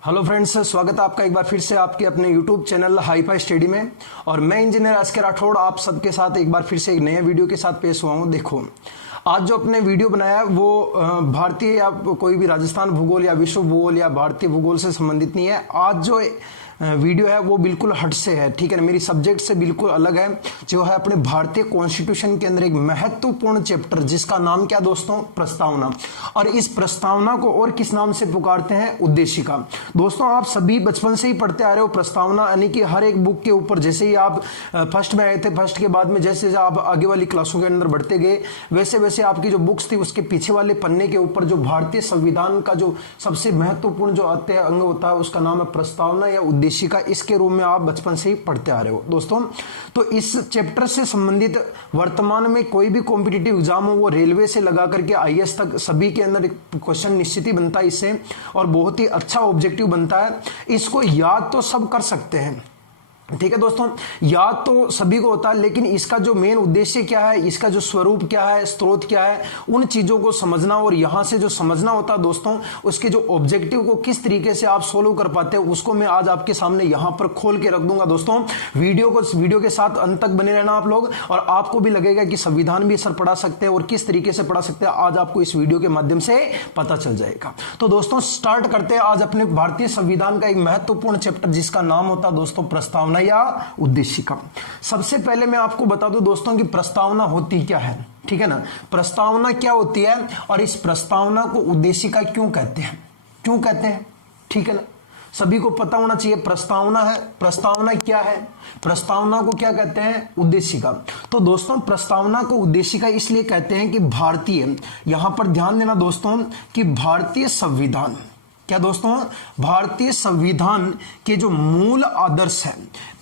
Hello friends, स्वागत है आपका एक बार फिर से आपके अपने YouTube channel hi fi study में। और मैं इंजीनियर एसके राठौड़ आप सबके साथ एक बार फिर से एक नए वीडियो के साथ पेश हुआ हूँ। देखो, आज जो अपने वीडियो बनाया है वो भारतीय या कोई भी राजस्थान भूगोल या विश्व भूगोल या भारतीय भूगोल से संबंधित नहीं है। आज जो वीडियो है वो बिल्कुल हट से है, ठीक है, मेरी सब्जेक्ट से बिल्कुल अलग है। जो है अपने भारतीय कॉन्स्टिट्यूशन के अंदर एक महत्वपूर्ण चैप्टर जिसका नाम क्या दोस्तों, प्रस्तावना। और इस प्रस्तावना को और किस नाम से पुकारते हैं, उद्देशिका। दोस्तों, आप सभी बचपन से ही पढ़ते आ रहे हो प्रस्तावना, यानी कि हर एक बुक के ऊपर जैसे ही आप फर्स्ट में आए थे, फर्स्ट के बाद में जैसे आप आगे वाली क्लासों के अंदर बढ़ते गए वैसे वैसे आपकी जो बुक्स थी उसके पीछे वाले पन्ने के ऊपर जो भारतीय संविधान का जो सबसे महत्वपूर्ण जो अंग होता है उसका नाम है प्रस्तावना या उद्देशिका। इसके रूप में आप बचपन से ही पढ़ते आ रहे हो दोस्तों। तो इस चैप्टर से संबंधित वर्तमान में कोई भी कॉम्पिटिटिव एग्जाम हो, वो रेलवे से लगा करके आईएएस तक सभी के अंदर क्वेश्चन निश्चित ही बनता है इससे, और बहुत ही अच्छा ऑब्जेक्टिव बनता है। इसको याद तो सब कर सकते हैं, ठीक है दोस्तों, याद तो सभी को होता है, लेकिन इसका जो मेन उद्देश्य क्या है, इसका जो स्वरूप क्या है, स्रोत क्या है, उन चीजों को समझना और यहां से जो समझना होता है दोस्तों, उसके जो ऑब्जेक्टिव को किस तरीके से आप सोल्व कर पाते हैं उसको मैं आज आपके सामने यहां पर खोल के रख दूंगा दोस्तों। वीडियो के साथ अंत तक बने रहना आप लोग, और आपको भी लगेगा कि संविधान भी सर पढ़ा सकते हैं और किस तरीके से पढ़ा सकते हैं, आज आपको इस वीडियो के माध्यम से पता चल जाएगा। तो दोस्तों स्टार्ट करते हैं आज अपने भारतीय संविधान का एक महत्वपूर्ण चैप्टर जिसका नाम होता है दोस्तों प्रस्तावना या उद्देशिका। सबसे पहले मैं आपको बता दूं दोस्तों कि प्रस्तावना होती क्या है, ठीक है ना। प्रस्तावना क्या होती है और इस प्रस्तावना को उद्देशिका क्यों कहते हैं, ठीक है ना। सभी को पता होना चाहिए प्रस्तावना है, प्रस्तावना क्या है, प्रस्तावना को क्या कहते हैं, उद्देशिका। तो दोस्तों प्रस्तावना को उद्देशिका इसलिए कहते हैं कि भारतीय, यहां पर ध्यान देना दोस्तों कि भारतीय संविधान, क्या दोस्तों, भारतीय संविधान के जो मूल आदर्श है,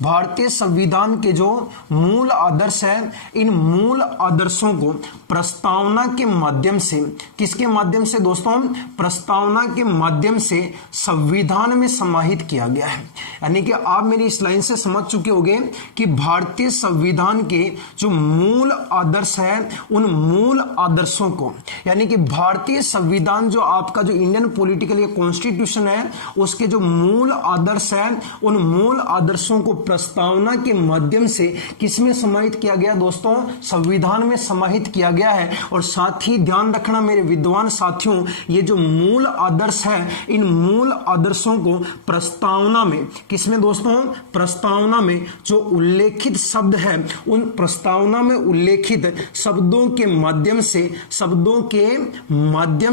भारतीय संविधान के जो मूल आदर्श है, इन मूल आदर्शों को प्रस्तावना के माध्यम से, किसके माध्यम से दोस्तों, प्रस्तावना के माध्यम से संविधान में समाहित किया गया है। यानी कि आप मेरी इस लाइन से समझ चुके होंगे कि भारतीय संविधान के जो मूल आदर्श है, उन मूल आदर्शों को, यानी कि भारतीय संविधान जो आपका जो इंडियन पॉलिटिकल कॉन्स्टिट्यूशन है उसके जो मूल आदर्श है, उन मूल आदर्शों को प्रस्तावना के माध्यम से किसमें समाहित किया गया दोस्तों, संविधान में समाहित किया गया है। और साथ ही ध्यान रखना मेरे विद्वान साथियों, ये जो मूल आदर्श है, इन मूल आदर्शों को प्रस्तावना में, किसमें दोस्तों, प्रस्तावना में जो उल्लेखित शब्द है, उन प्रस्तावना में उल्लेखित शब्दों के माध्यम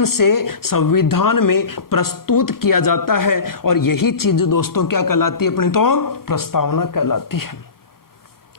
से संविधान में प्रस्तुत किया जाता है। और यही चीज दोस्तों क्या कहलाती है, अपनी तो प्रस्तावना कहलाती है।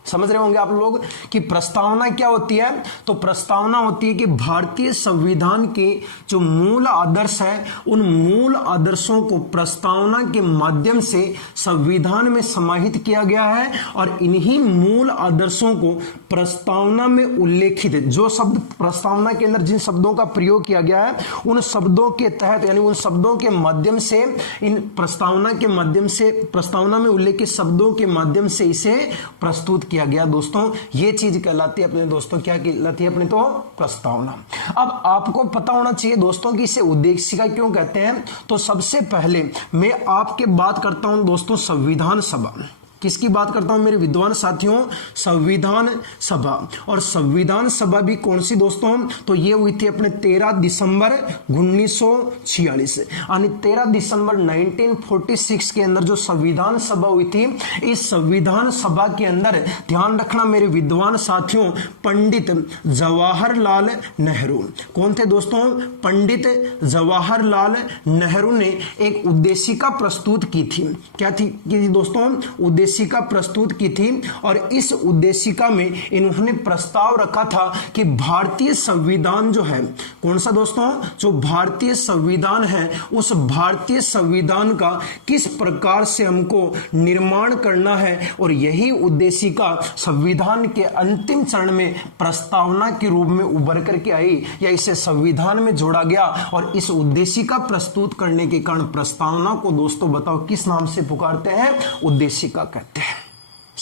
समझ रहे होंगे आप लोग कि प्रस्तावना क्या होती है। तो प्रस्तावना होती है कि भारतीय संविधान के जो मूल आदर्श है, उन मूल आदर्शों को प्रस्तावना के माध्यम से संविधान में समाहित किया गया है। और इन्हीं मूल आदर्शों को प्रस्तावना में उल्लेखित, जो शब्द प्रस्तावना के अंदर जिन शब्दों का प्रयोग किया गया है, उन शब्दों के तहत, यानी उन शब्दों के माध्यम से, इन प्रस्तावना के माध्यम से, प्रस्तावना में उल्लेखित शब्दों के माध्यम से इसे प्रस्तुत किया गया दोस्तों। ये चीज कहलाती है अपने दोस्तों, क्या कहलाती है अपने तो, प्रस्तावना। अब आपको पता होना चाहिए दोस्तों कि इसे उद्देशिका क्यों कहते हैं। तो सबसे पहले मैं आपके बात करता हूं दोस्तों संविधान सभा। किसकी बात करता हूं मेरे विद्वान साथियों, संविधान सभा। और संविधान सभा भी कौन सी दोस्तों, तो ये हुई थी अपने 13 दिसंबर 1946, यानी 13 दिसंबर 1946 के अंदर जो संविधान सभा हुई थी। इस संविधान सभा के अंदर ध्यान रखना मेरे विद्वान साथियों, पंडित जवाहरलाल नेहरू, कौन थे दोस्तों, पंडित जवाहरलाल नेहरू ने एक उद्देशिका प्रस्तुत की थी। क्या थी दोस्तों, उद्देशिका प्रस्तुत की थी। और इस उद्देशिका में इन्होंने प्रस्ताव रखा था कि भारतीय संविधान जो है, कौन सा दोस्तों, जो भारतीय संविधान है, उस भारतीय संविधान का किस प्रकार से हमको निर्माण करना है। और यही उद्देशिका संविधान के अंतिम चरण में प्रस्तावना के रूप में उभर करके आई, या इसे संविधान में जोड़ा गया। और इस उद्देशिका प्रस्तुत करने के कारण प्रस्तावना को दोस्तों बताओ किस नाम से पुकारते हैं, उद्देशिका कहते हैं।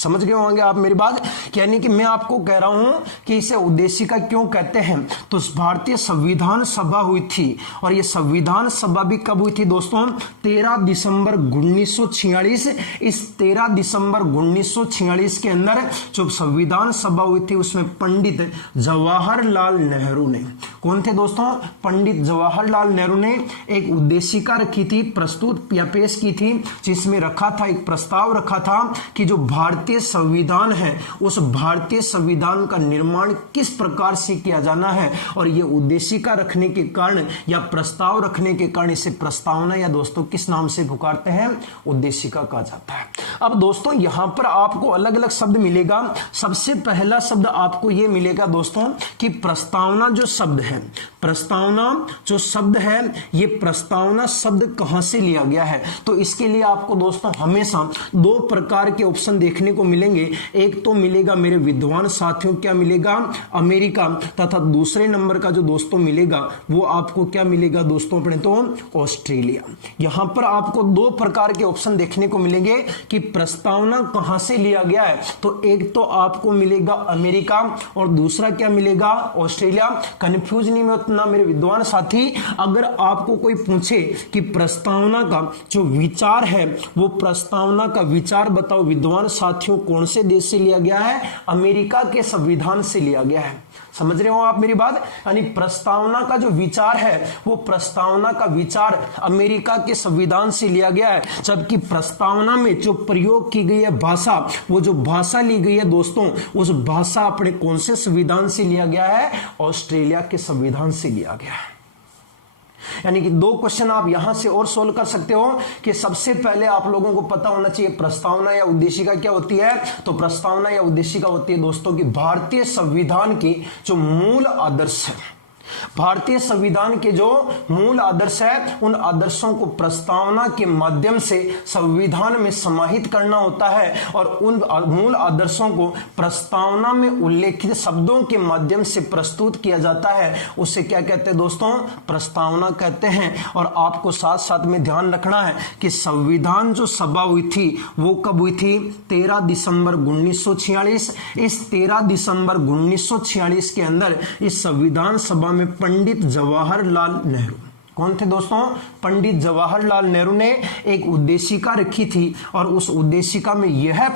समझ गए होंगे आप मेरी बात। यानी कि मैं आपको कह रहा हूं कि इसे उद्देशिका क्यों कहते हैं। तो भारतीय संविधान सभा हुई थी और ये संविधान सभा भी कब हुई थी दोस्तों, 13 दिसंबर 1946। इस 13 दिसंबर 1946 के अंदर जो संविधान सभा हुई थी उसमें पंडित जवाहरलाल नेहरू ने, कौन थे दोस्तों, पंडित जवाहरलाल नेहरू ने एक उद्देशिका रखी थी, प्रस्तुत या पेश की थी, जिसमें रखा था, एक प्रस्ताव रखा था कि जो भारतीय संविधान है उस भारतीय संविधान का निर्माण किस प्रकार से किया जाना है। और ये उद्देशिका रखने के कारण या प्रस्ताव रखने के कारण इसे प्रस्तावना या दोस्तों किस नाम से पुकारते हैं, उद्देशिका कहा जाता है। अब दोस्तों यहां पर आपको अलग अलग शब्द मिलेगा। सबसे पहला शब्द आपको यह मिलेगा दोस्तों कि प्रस्तावना जो शब्द है, प्रस्तावना जो शब्द है, ये प्रस्तावना शब्द कहां से लिया गया है। तो इसके लिए आपको दोस्तों हमेशा दो प्रकार के ऑप्शन देखने को मिलेंगे। एक तो मिलेगा मेरे विद्वान साथियों, क्या मिलेगा, अमेरिका, तथा दूसरे नंबर का जो दोस्तों मिलेगा वो आपको क्या मिलेगा दोस्तों अपने तो ऑस्ट्रेलिया। यहां पर आपको दो प्रकार के ऑप्शन देखने को मिलेंगे कि प्रस्तावना कहां से लिया गया है। तो एक तो आपको मिलेगा अमेरिका और दूसरा क्या मिलेगा, ऑस्ट्रेलिया। कंफ्यूज नहीं होना मेरे विद्वान साथी। अगर आपको कोई पूछे कि प्रस्तावना का जो विचार है, वो प्रस्तावना का विचार बताओ विद्वान साथियों कौन से देश से लिया गया है, अमेरिका के संविधान से लिया गया है। समझ रहे हो आप मेरी बात। यानी प्रस्तावना का जो विचार है वो प्रस्तावना का विचार अमेरिका के संविधान से लिया गया है, जबकि प्रस्तावना में जो प्रयोग की गई है भाषा, वो जो भाषा ली गई है दोस्तों, उस भाषा अपने कौन से संविधान से लिया गया है, ऑस्ट्रेलिया के संविधान से लिया गया है। यानी कि दो क्वेश्चन आप यहां से और सोल्व कर सकते हो कि सबसे पहले आप लोगों को पता होना चाहिए प्रस्तावना या उद्देशिका क्या होती है। तो प्रस्तावना या उद्देशिका होती है दोस्तों कि भारतीय संविधान की जो मूल आदर्श है, भारतीय संविधान के जो मूल आदर्श है, उन आदर्शों को प्रस्तावना के माध्यम से संविधान में समाहित करना होता है और उन मूल आदर्शों को प्रस्तावना में उल्लेखित शब्दों के माध्यम से प्रस्तुत किया जाता है। उसे क्या कहते हैं दोस्तों, प्रस्तावना कहते हैं। और आपको साथ साथ में ध्यान रखना है कि संविधान जो सभा हुई थी वो कब हुई थी, 13 दिसंबर 1946। इस 13 दिसंबर 1946 के अंदर इस संविधान सभा में पंडित जवाहरलाल नेहरू, कौन थे दोस्तों, पंडित जवाहरलाल नेहरू ने एक उद्देशिका रखी थी और उस उद्देशिका में यह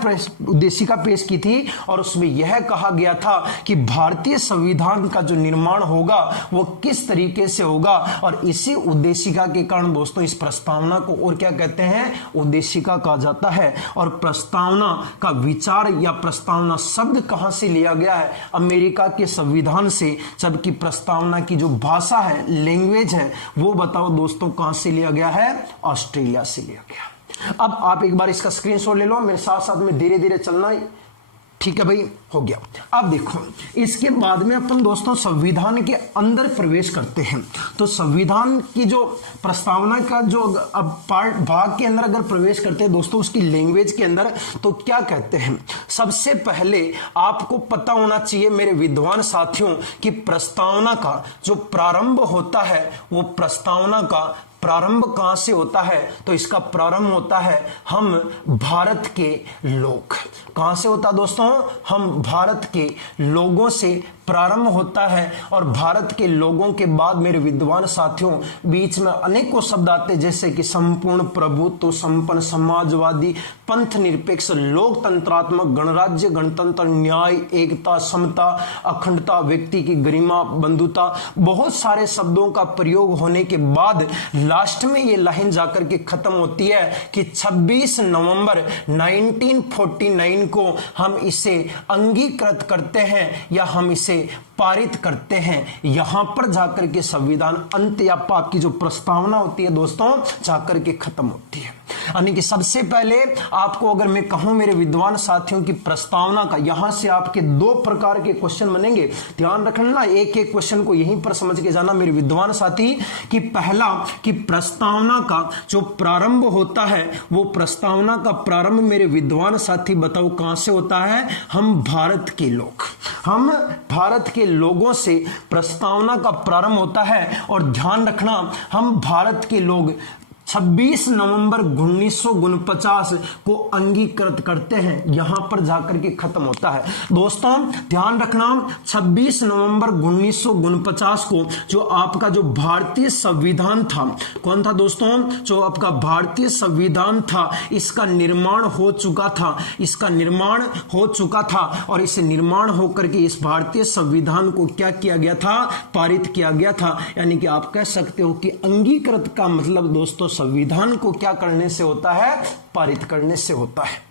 उद्देशिका पेश की थी और उसमें यह कहा गया था कि भारतीय संविधान का जो निर्माण होगा वो किस तरीके से होगा। और इसी उद्देशिका के कारण दोस्तों इस प्रस्तावना को और क्या कहते हैं, उद्देशिका कहा जाता है। और प्रस्तावना का विचार या प्रस्तावना शब्द कहां से लिया गया है, अमेरिका के संविधान से, जबकि प्रस्तावना की जो भाषा है, लैंग्वेज है, वो बताओ दोस्तों कहां से लिया गया है, ऑस्ट्रेलिया से लिया गया। अब आप एक बार इसका स्क्रीनशॉट ले लो, मेरे साथ साथ में धीरे धीरे चलना, ठीक है भाई, हो गया। अब देखो इसके बाद में अपन दोस्तों संविधान के अंदर प्रवेश करते हैं। तो संविधान की जो प्रस्तावना का जो अब पार्ट भाग के अंदर अगर प्रवेश करते हैं दोस्तों, उसकी लैंग्वेज के अंदर, तो क्या कहते हैं, सबसे पहले आपको पता होना चाहिए मेरे विद्वान साथियों कि प्रस्तावना का जो प्रारंभ होता है वो प्रस्तावना का प्रारंभ कहां से होता है। तो इसका प्रारंभ होता है हम भारत के लोग, कहां से होता है दोस्तों, हम भारत के लोगों से प्रारंभ होता है। और भारत के लोगों के बाद मेरे विद्वान साथियों बीच में अनेकों शब्द आते हैं, जैसे कि संपूर्ण प्रभुत्व, संपन्न, समाजवादी, पंथ निरपेक्ष, लोकतंत्रात्मक, गणराज्य, गणतंत्र, न्याय, एकता, समता, अखंडता, व्यक्ति की गरिमा, बंधुता, बहुत सारे शब्दों का प्रयोग होने के बाद लास्ट में ये लाइन जाकर के खत्म होती है कि 26 नवंबर 1949 को हम इसे अंगीकृत करते हैं या हम इसे पारित करते हैं। यहां पर जाकर के संविधान अंत या पाप की जो प्रस्तावना होती है दोस्तों जाकर के खत्म होती है। यानी कि सबसे पहले आपको अगर मैं कहूं मेरे विद्वान साथियों की प्रस्तावना का, यहां से आपके दो प्रकार के क्वेश्चन बनेंगे, ध्यान रखना, एक एक क्वेश्चन को यहीं पर समझ के जाना मेरे विद्वान साथी। कि पहला कि प्रस्तावना का जो प्रारंभ होता है वो प्रस्तावना का प्रारंभ मेरे विद्वान साथी बताओ कहां से होता है, हम भारत के लोग, हम भारत के लोगों से प्रस्तावना का प्रारंभ होता है। और ध्यान रखना हम भारत के लोग 26 नवंबर 1949 को अंगीकृत करते हैं, यहां पर जाकर के खत्म होता है। दोस्तों ध्यान रखना, 26 नवंबर 1949 को जो आपका जो भारतीय संविधान था, कौन था दोस्तों, जो आपका भारतीय संविधान था, इसका निर्माण हो चुका था, इसका निर्माण हो चुका था। और इस निर्माण होकर के इस भारतीय संविधान को क्या किया गया था, पारित किया गया था। यानी कि आप कह सकते हो कि अंगीकृत का मतलब दोस्तों संविधान को क्या करने से होता है, पारित करने से होता है।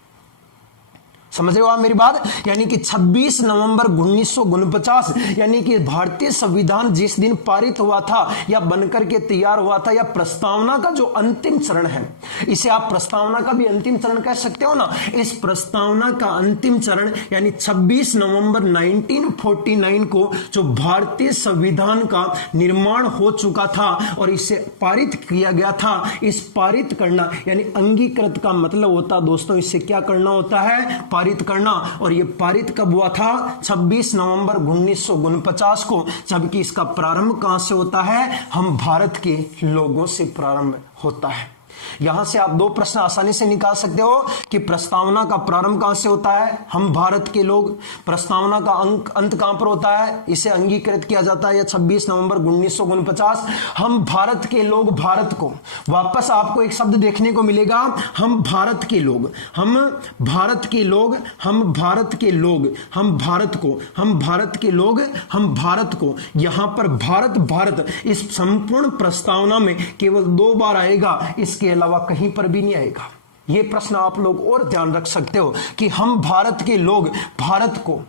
समझ रहे हो आप मेरी बात। यानी कि 26 नवंबर 1949 यानी कि भारतीय संविधान जिस दिन पारित हुआ था या बनकर के तैयार हुआ था, या प्रस्तावना का जो अंतिम चरण है, इसे आप प्रस्तावना का भी अंतिम चरण कह सकते हो ना। इस प्रस्तावना का अंतिम चरण यानी 26 नवंबर 1949 को जो भारतीय संविधान का निर्माण हो चुका था और इसे पारित किया गया था। इस पारित करना यानी अंगीकृत का मतलब होता दोस्तों, इससे क्या करना होता है, पारित करना। और यह पारित कब हुआ था, 26 नवंबर 1949 को, जबकि इसका प्रारंभ कहां से होता है, हम भारत के लोगों से प्रारंभ होता है। यहां से आप दो प्रश्न आसानी से निकाल सकते हो कि प्रस्तावना का प्रारंभ कहां से होता है, हम भारत के लोग। प्रस्तावना का अंत कहां पर होता है, इसे अंगीकृत किया जाता है या 26 नवंबर 1949। हम भारत के लोग, भारत को वापस आपको एक शब्द देखने को मिलेगा, हम भारत के लोग, हम भारत के लोग, हम भारत के लोग, हम भारत को, हम भारत के लोग, हम भारत को। यहां पर भारत भारत इस संपूर्ण प्रस्तावना में केवल 2 बार आएगा, इसके अलावा कहीं पर भी नहीं आएगा। यह प्रश्न आप लोग और ध्यान रख सकते हो कि हम भारत के लोग, भारत को,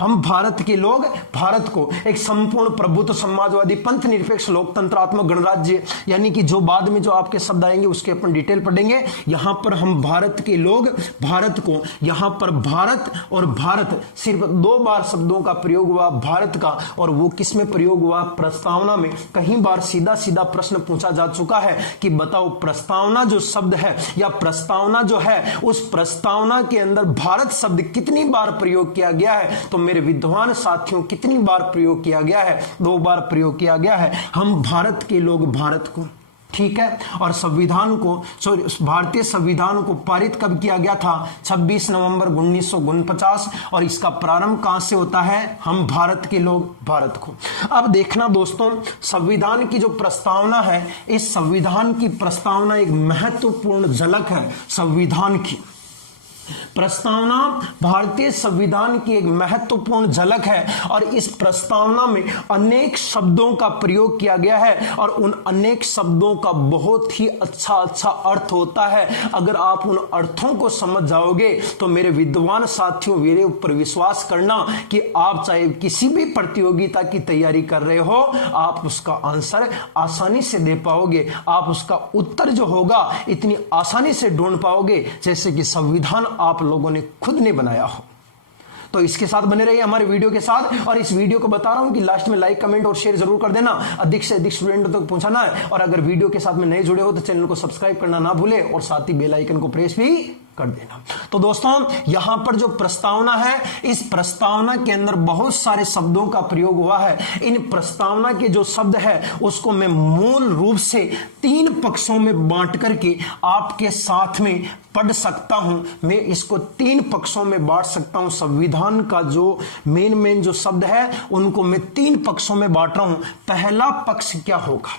हम भारत के लोग, भारत को एक संपूर्ण प्रभुत्व समाजवादी पंथ निरपेक्ष लोकतंत्रात्मक गणराज्य, यानी कि जो बाद में जो आपके शब्द आएंगे उसके अपन डिटेल पढ़ेंगे। यहां पर हम भारत के लोग, भारत को, यहां पर भारत और भारत सिर्फ 2 बार शब्दों का प्रयोग हुआ, भारत का, और वो किस में प्रयोग हुआ, प्रस्तावना में। कई बार सीधा सीधा प्रश्न पूछा जा चुका है कि बताओ प्रस्तावना जो शब्द है या प्रस्तावना जो है, उस प्रस्तावना के अंदर भारत शब्द कितनी बार प्रयोग किया गया है। तो मेरे विद्वान साथियों, कितनी बार प्रयोग किया गया है, 2 बार प्रयोग किया गया है। हम भारत के लोग, भारत को, ठीक है। और संविधान को, भारतीय संविधान को पारित कब किया गया था, 26 नवंबर 1949। और इसका प्रारंभ कहां से होता है, हम भारत के लोग, भारत को। अब देखना दोस्तों, संविधान की जो प्रस्तावना है, इस संविधान की प्रस्तावना एक महत्वपूर्ण झलक है संविधान की। प्रस्तावना भारतीय संविधान की एक महत्वपूर्ण झलक है और इस प्रस्तावना में अनेक शब्दों का प्रयोग किया गया है और उन अनेक शब्दों का बहुत ही अच्छा अर्थ होता है। अगर आप उन अर्थों को समझ जाओगे तो मेरे विद्वान साथियों, मेरे ऊपर विश्वास करना कि आप चाहे किसी भी प्रतियोगिता की तैयारी कर रहे हो, आप उसका आंसर आसानी से दे पाओगे, आप उसका उत्तर जो होगा इतनी आसानी से ढूंढ पाओगे जैसे कि संविधान आप लोगों ने खुद ने बनाया हो। तो इसके साथ बने रहिए हमारे वीडियो के साथ। और इस वीडियो को बता रहा हूं कि लास्ट में लाइक, कमेंट और शेयर जरूर कर देना, अधिक से अधिक स्टूडेंटों तक पहुंचाना है। और अगर वीडियो के साथ में नए जुड़े हो तो चैनल को सब्सक्राइब करना ना भूले और साथ ही बेल आइकन को प्रेस भी कर देना। तो दोस्तों यहां पर जो प्रस्तावना है, इस प्रस्तावना के अंदर बहुत सारे शब्दों का प्रयोग हुआ है। इन प्रस्तावना के जो शब्द है उसको मैं मूल रूप से 3 पक्षों में बांट करके आपके साथ में पढ़ सकता हूं। मैं इसको 3 पक्षों में बांट सकता हूं। संविधान का जो मेन जो शब्द है उनको मैं 3 पक्षों में बांट रहा हूं। पहला पक्ष क्या होगा,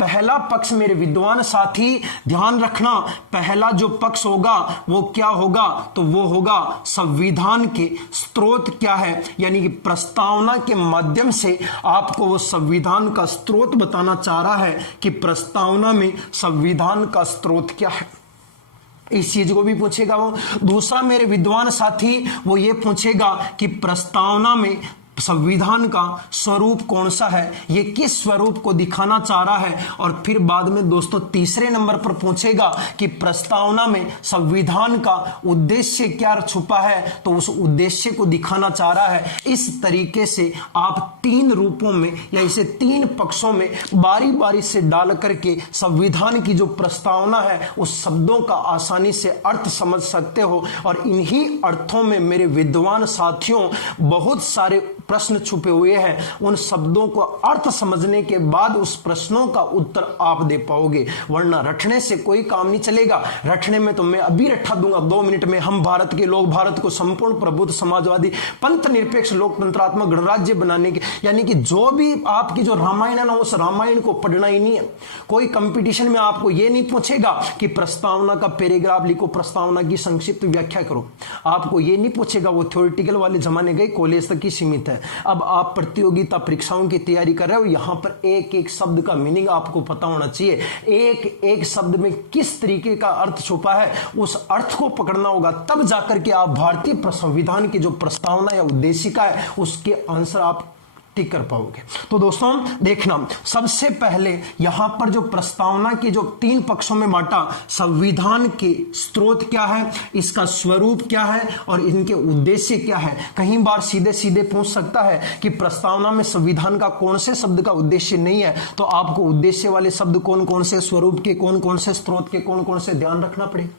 पहला पक्ष मेरे विद्वान साथी ध्यान रखना, पहला जो पक्ष होगा वो क्या होगा, तो वो होगा संविधान के स्रोत क्या है, यानी कि प्रस्तावना के माध्यम से आपको वो संविधान का स्रोत बताना चाह रहा है कि प्रस्तावना में संविधान का स्रोत क्या है। इस चीज को भी पूछेगा वो। दूसरा मेरे विद्वान साथी वो ये पूछेगा कि प्रस्तावना में संविधान का स्वरूप कौन सा है, ये किस स्वरूप को दिखाना चाह रहा है। और फिर बाद में दोस्तों तीसरे नंबर पर पूछेगा कि प्रस्तावना में संविधान का उद्देश्य क्या छुपा है, तो उस उद्देश्य को दिखाना चाह रहा है। इस तरीके से आप 3 रूपों में या इसे 3 पक्षों में बारी बारी से डाल करके संविधान की जो प्रस्तावना है उस शब्दों का आसानी से अर्थ समझ सकते हो। और इन्हीं अर्थों में मेरे विद्वान साथियों बहुत सारे प्रश्न छुपे हुए हैं, उन शब्दों को अर्थ समझने के बाद उस प्रश्नों का उत्तर आप दे पाओगे, वरना रटने से कोई काम नहीं चलेगा। रटने में तो मैं अभी रट्टा दूंगा 2 मिनट में, हम भारत के लोग भारत को संपूर्ण प्रबुद्ध समाजवादी पंथ निरपेक्ष लोकतंत्रात्मक गणराज्य बनाने के, यानी कि जो भी आपकी जो रामायण है ना, उस रामायण को पढ़ना ही नहीं है। कोई कंपटीशन में आपको यह नहीं पूछेगा कि प्रस्तावना का पैराग्राफ लिखो, प्रस्तावना की संक्षिप्त व्याख्या करो, आपको यह नहीं पूछेगा। वो थ्योरेटिकल वाले जमाने गए, कॉलेज तक ही सीमित है। अब आप प्रतियोगिता परीक्षाओं की तैयारी कर रहे हो, यहां पर एक एक शब्द का मीनिंग आपको पता होना चाहिए, एक एक शब्द में किस तरीके का अर्थ छुपा है, उस अर्थ को पकड़ना होगा, तब जाकर के आप भारतीय संविधान की जो प्रस्तावना या उद्देशिका है उसके आंसर आप टिक कर पाओगे। तो दोस्तों देखना, सबसे पहले यहां पर जो प्रस्तावना के जो 3 पक्षों में बांटा, संविधान के स्रोत क्या है, इसका स्वरूप क्या है और इनके उद्देश्य क्या है। कई बार सीधे सीधे पूछ सकता है कि प्रस्तावना में संविधान का कौन से शब्द का उद्देश्य नहीं है, तो आपको उद्देश्य वाले शब्द कौन कौन से, स्वरूप के कौन कौन से, स्रोत के कौन कौन से ध्यान रखना पड़ेगा।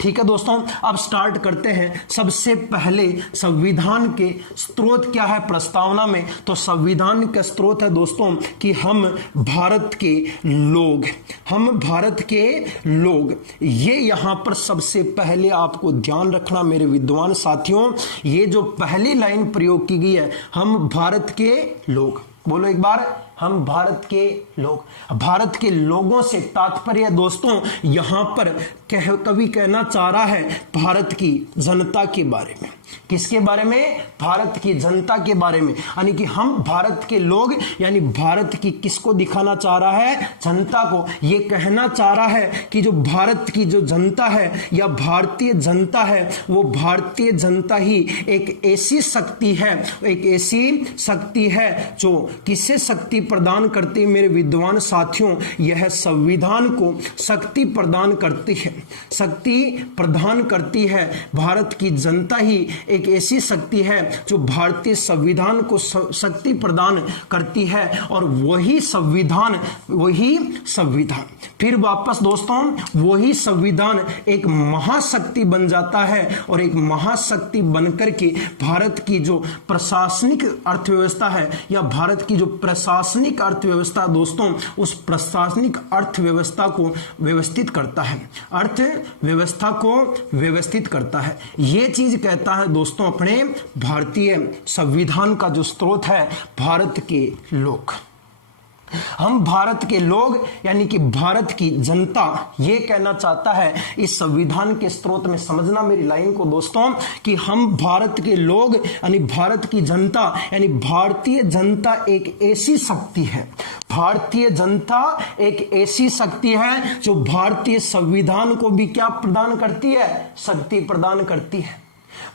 ठीक है दोस्तों, अब स्टार्ट करते हैं। सबसे पहले संविधान के स्रोत क्या है प्रस्तावना में, तो संविधान का स्रोत है दोस्तों कि हम भारत के लोग, हम भारत के लोग, ये यहां पर सबसे पहले आपको ध्यान रखना मेरे विद्वान साथियों। ये जो पहली लाइन प्रयोग की गई है, हम भारत के लोग, बोलो एक बार, हम भारत के लोग। भारत के लोगों से तात्पर्य दोस्तों यहां पर कवि कहना चाह रहा है भारत की जनता के बारे में। किसके बारे में? भारत की जनता के बारे में, यानी कि हम भारत के लोग, यानी भारत की किसको दिखाना चाह रहा है? जनता को। यह कहना चाह रहा है कि जो भारत की जो जनता है या भारतीय जनता है, वो भारतीय जनता ही एक ऐसी शक्ति है, एक ऐसी शक्ति है जो किसे शक्ति प्रदान करती है मेरे विद्वान साथियों? यह संविधान को शक्ति प्रदान करती है, शक्ति प्रदान करती है। भारत की जनता ही एक ऐसी शक्ति है जो भारतीय संविधान को शक्ति प्रदान करती है, और वही संविधान फिर वापस दोस्तों वही संविधान एक महाशक्ति बन जाता है, और एक महाशक्ति बनकर के भारत की जो प्रशासनिक अर्थव्यवस्था है या भारत की जो प्रशासनिक अर्थव्यवस्था दोस्तों, उस प्रशासनिक अर्थव्यवस्था को व्यवस्थित करता है, अर्थव्यवस्था को व्यवस्थित करता है। यह चीज कहता है दोस्तों अपने भारतीय संविधान का जो स्रोत है, भारत के लोग। हम भारत के लोग यानी कि भारत की जनता, ये कहना चाहता है इस संविधान के स्रोत में। समझना मेरी लाइन को दोस्तों कि हम भारत के लोग यानी भारत की जनता, यानी भारतीय जनता एक ऐसी शक्ति है, भारतीय जनता एक ऐसी शक्ति है जो भारतीय संविधान को भी क्या प्रदान करती है? शक्ति प्रदान करती है।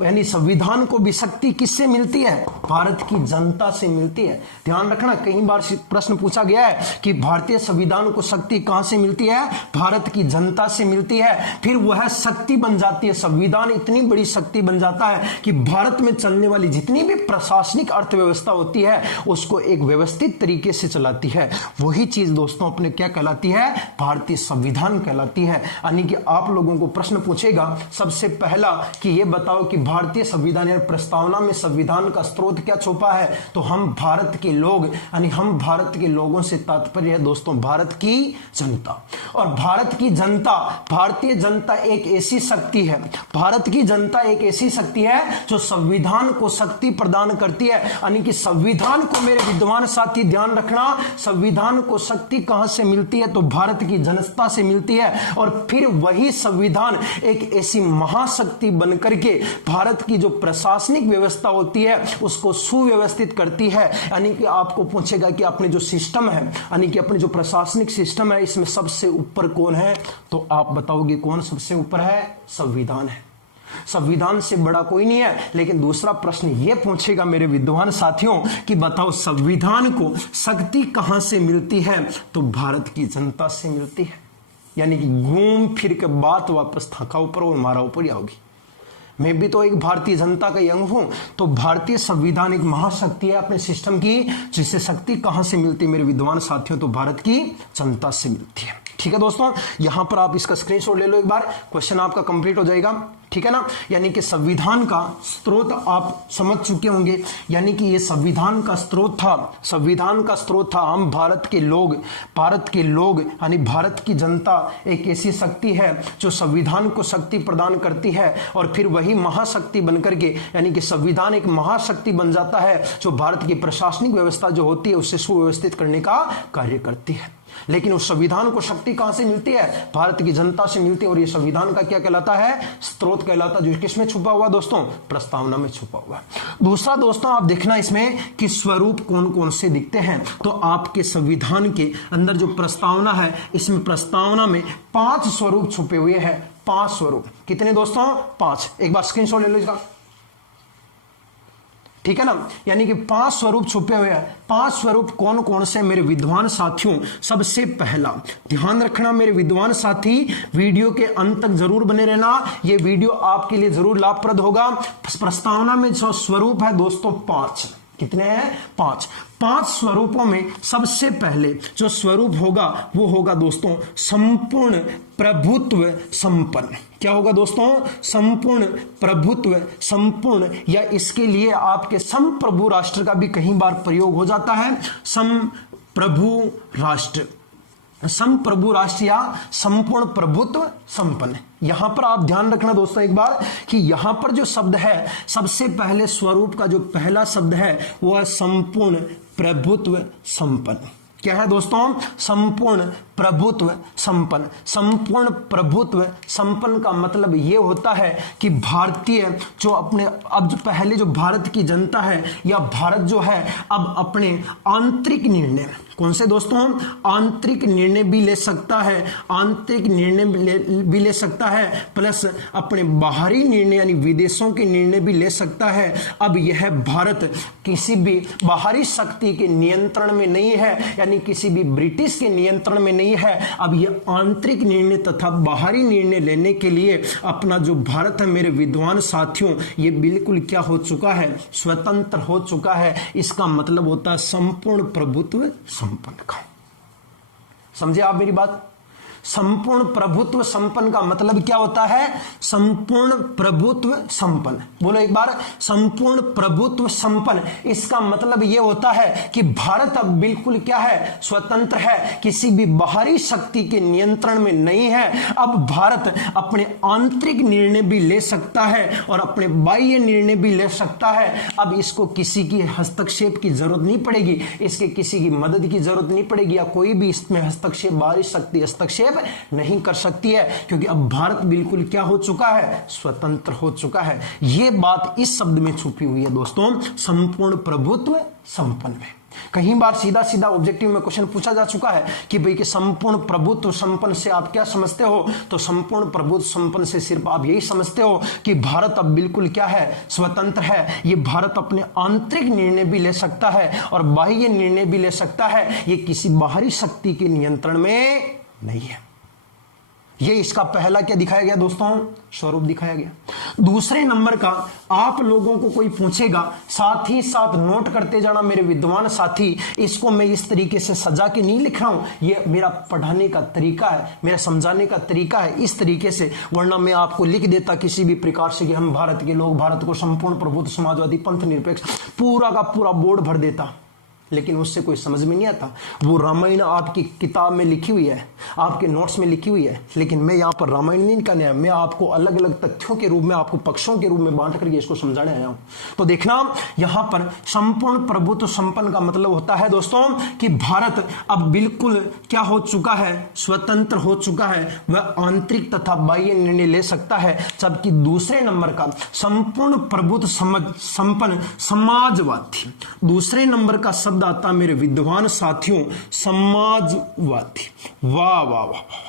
यानी संविधान को भी शक्ति किससे मिलती है? भारत की जनता से मिलती है। ध्यान रखना, कई बार प्रश्न पूछा गया है कि भारतीय संविधान को शक्ति कहां से मिलती है? भारत की जनता से मिलती है। फिर वह शक्ति बन जाती है, संविधान इतनी बड़ी शक्ति बन जाता है कि भारत में चलने वाली जितनी भी प्रशासनिक अर्थव्यवस्था होती है उसको एक व्यवस्थित तरीके से चलाती है। वही चीज दोस्तों अपने क्या कहलाती है? भारतीय संविधान कहलाती है। यानी कि आप लोगों को प्रश्न पूछेगा सबसे पहला कि यह बताओ कि भारतीय संविधान या प्रस्तावना में संविधान का स्रोत क्या छुपा है? तो हम भारत के लोग, यानी हम भारत के लोगों से तात्पर्य है दोस्तों भारत की जनता। और भारत की जनता, भारतीय जनता एक ऐसी शक्ति है, भारत की जनता एक ऐसी शक्ति है जो संविधान को शक्ति प्रदान करती है। यानी कि संविधान को मेरे विद्वान साथी ध्यान रखना, संविधान को शक्ति कहां से मिलती है? तो भारत की जनता से मिलती है। और फिर वही संविधान एक ऐसी महाशक्ति बनकर के भारत की जो प्रशासनिक व्यवस्था होती है उसको सुव्यवस्थित करती है। यानी कि आपको पूछेगा कि अपने जो सिस्टम है, यानी कि अपने जो प्रशासनिक सिस्टम है, इसमें सबसे ऊपर कौन है? तो आप बताओगे कौन सबसे ऊपर है? संविधान है। संविधान से बड़ा कोई नहीं है। लेकिन दूसरा प्रश्न यह पूछेगा मेरे विद्वान साथियों कि बताओ संविधान को शक्ति कहां से मिलती है? तो भारत की जनता से मिलती है। यानी कि घूम फिर के बात वापस थका ऊपर और मारा ऊपर ही आओगी। मैं भी तो एक भारतीय जनता का अंग हूं। तो भारतीय संविधान एक महाशक्ति है अपने सिस्टम की, जिससे शक्ति कहां से मिलती है मेरे विद्वान साथियों? तो भारत की जनता से मिलती है। ठीक है दोस्तों, यहां पर आप इसका स्क्रीनशॉट ले लो एक बार, क्वेश्चन आपका कंप्लीट हो जाएगा। ठीक है ना, यानी कि संविधान का स्रोत आप समझ चुके होंगे, यानी कि ये संविधान का स्रोत था, संविधान का स्रोत था हम भारत के लोग यानी भारत की जनता एक ऐसी शक्ति है जो संविधान को शक्ति प्रदान करती है और फिर वही महाशक्ति बनकर के, यानी कि संविधान एक महाशक्ति बन जाता है जो भारत की प्रशासनिक व्यवस्था जो होती है उसे सुव्यवस्थित करने का कार्य करती है। लेकिन उस संविधान को शक्ति कहां से मिलती है? भारत की जनता से मिलती है। और ये संविधान का क्या कहलाता है? स्रोत कहलाता है, जो किसमें छुपा हुआ दोस्तों? प्रस्तावना में छुपा हुआ। दूसरा दोस्तों आप देखना इसमें कि स्वरूप कौन कौन से दिखते हैं। तो आपके संविधान के अंदर जो प्रस्तावना है, इसमें प्रस्तावना में 5 स्वरूप छुपे हुए हैं। 5 स्वरूप, कितने दोस्तों? 5। एक बार स्क्रीनशॉट ले लो इसका, ठीक है ना, यानी कि 5 स्वरूप छुपे हुए हैं। 5 स्वरूप कौन कौन से मेरे विद्वान साथियों? सबसे पहला ध्यान रखना मेरे विद्वान साथी, वीडियो के अंत तक जरूर बने रहना, यह वीडियो आपके लिए जरूर लाभप्रद होगा। प्रस्तावना में जो स्वरूप है दोस्तों 5, कितने हैं? 5। 5 स्वरूपों में सबसे पहले जो स्वरूप होगा वो होगा दोस्तों संपूर्ण प्रभुत्व संपन्न। क्या होगा दोस्तों? संपूर्ण प्रभुत्व संपूर्ण, या इसके लिए आपके संप्रभु राष्ट्र का भी कई बार प्रयोग हो जाता है। संप्रभु राष्ट्र, संप्रभु राष्ट्र या संपूर्ण प्रभुत्व संपन्न। यहां पर आप ध्यान रखना दोस्तों एक बार कि यहां पर जो शब्द है, सबसे पहले स्वरूप का जो पहला शब्द है वो है संपूर्ण प्रभुत्व संपन्न। क्या है दोस्तों? संपूर्ण प्रभुत्व संपन्न। संपूर्ण प्रभुत्व संपन्न का मतलब यह होता है कि भारतीय जो अपने, अब जो पहले जो भारत की जनता है या भारत जो है अब अपने आंतरिक निर्णय, कौन से दोस्तों? आंतरिक निर्णय भी ले सकता है, आंतरिक निर्णय भी ले सकता है, प्लस अपने बाहरी निर्णय यानी विदेशों के निर्णय भी ले सकता है। अब यह भारत किसी भी बाहरी शक्ति के नियंत्रण में नहीं है, यानी किसी भी ब्रिटिश के नियंत्रण में नहीं है। अब यह आंतरिक निर्णय तथा बाहरी निर्णय लेने के लिए अपना जो भारत है मेरे विद्वान साथियों, ये बिल्कुल क्या हो चुका है? स्वतंत्र हो चुका है। इसका मतलब होता है संपूर्ण प्रभुत्व संपन्न का। समझे आप मेरी बात? संपूर्ण प्रभुत्व संपन्न का मतलब क्या होता है? संपूर्ण प्रभुत्व संपन्न। बोलो एक बार, संपूर्ण प्रभुत्व संपन्न। इसका मतलब यह होता है कि भारत अब बिल्कुल क्या है? स्वतंत्र है, किसी भी बाहरी शक्ति के नियंत्रण में नहीं है। अब भारत अपने आंतरिक निर्णय भी ले सकता है और अपने बाह्य निर्णय भी ले सकता है। अब इसको किसी की हस्तक्षेप की जरूरत नहीं पड़ेगी, इसके किसी की मदद की जरूरत नहीं पड़ेगी, या कोई भी इसमें हस्तक्षेप, बाहरी शक्ति हस्तक्षेप नहीं कर सकती है, क्योंकि अब भारत बिल्कुल क्या हो चुका है? स्वतंत्र हो चुका है। यह बात इस शब्द में छुपी हुई है दोस्तों, संपूर्ण प्रभुत्व संपन्न में। कई बार सीधा सीधा ऑब्जेक्टिव में क्वेश्चन पूछा जा चुका है कि भाई कि संपूर्ण प्रभुत्व संपन्न से आप क्या समझते हो? तो संपूर्ण प्रभुत्व संपन्न से सिर्फ आप यही समझते हो कि भारत अब बिल्कुल क्या है? स्वतंत्र है। ये भारत अपने आंतरिक निर्णय भी ले सकता है और बाह्य निर्णय भी ले सकता है, ये किसी बाहरी शक्ति के नियंत्रण में नहीं है। ये इसका पहला क्या दिखाया गया दोस्तों? स्वरूप दिखाया गया। दूसरे नंबर का आप लोगों को कोई पूछेगा, साथ ही साथ नोट करते जाना मेरे विद्वान साथी। इसको मैं इस तरीके से सजा के नहीं लिख रहा हूं, ये मेरा पढ़ाने का तरीका है, मेरा समझाने का तरीका है इस तरीके से, वरना मैं आपको लिख देता किसी भी प्रकार से कि हम भारत के लोग, भारत को संपूर्ण प्रभुत्व समाजवादी पंथ निरपेक्ष पूरा का पूरा बोर्ड भर देता, लेकिन उससे कोई समझ में नहीं आता। वो रामायण आपकी किताब में लिखी हुई है, आपके नोट्स में लिखी हुई है, लेकिन मैं यहाँ पर रामायण नहीं करने आया, मैं आपको अलग अलग तथ्यों के रूप में, आपको पक्षों के रूप में बांट करके इसको समझाने आया हूं। तो देखना यहाँ पर संपूर्ण प्रभुत्व संपन्न का मतलब होता है दोस्तों कि भारत अब बिल्कुल क्या हो चुका है? स्वतंत्र हो चुका है, वह आंतरिक तथा बाह्य निर्णय ले सकता है। जबकि दूसरे नंबर का संपूर्ण प्रभुत्व संपन्न समाजवादी, दूसरे नंबर का शब्द आता मेरे विद्वान साथियों समाजवादी। वाह वाह वाह वाह,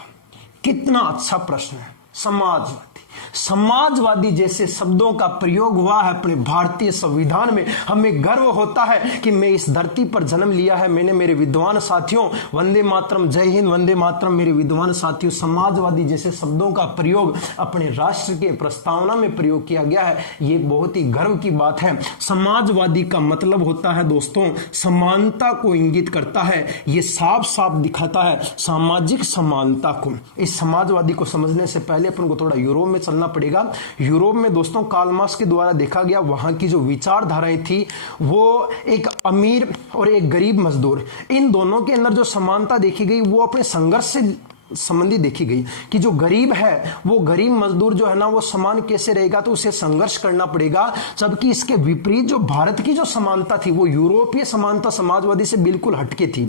कितना अच्छा प्रश्न है। समाजवादी, समाजवादी जैसे शब्दों का प्रयोग हुआ है अपने भारतीय संविधान में। हमें गर्व होता है कि मैं इस धरती पर जन्म लिया है। मैंने मेरे विद्वान साथियों, वंदे मातरम, जय हिंद, वंदे मातरम। मेरे विद्वान साथियों, समाजवादी जैसे शब्दों का प्रयोग अपने राष्ट्र के प्रस्तावना में प्रयोग किया गया है। ये बहुत ही गर्व की बात है। समाजवादी का मतलब होता है दोस्तों, समानता को इंगित करता है। ये साफ साफ दिखाता है सामाजिक समानता को। इस समाजवादी को समझने से पहले अपन को थोड़ा यूरोप में चलना पड़ेगा। यूरोप में दोस्तों कार्ल मार्क्स के द्वारा देखा गया, वहां की जो विचारधाराएं थी वो एक अमीर और एक गरीब मजदूर, इन दोनों के अंदर जो समानता देखी गई वो अपने संघर्ष से संबंधी देखी गई कि जो गरीब है, वो गरीब मजदूर जो है ना, वो समान कैसे रहेगा, तो उसे संघर्ष करना पड़ेगा। जबकि इसके विपरीत जो भारत की जो समानता थी वो यूरोपीय समानता समाजवादी से बिल्कुल हटके थी।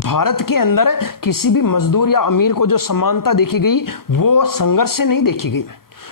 भारत के अंदर किसी भी मजदूर या अमीर को जो समानता देखी गई वो संघर्ष से नहीं देखी गई।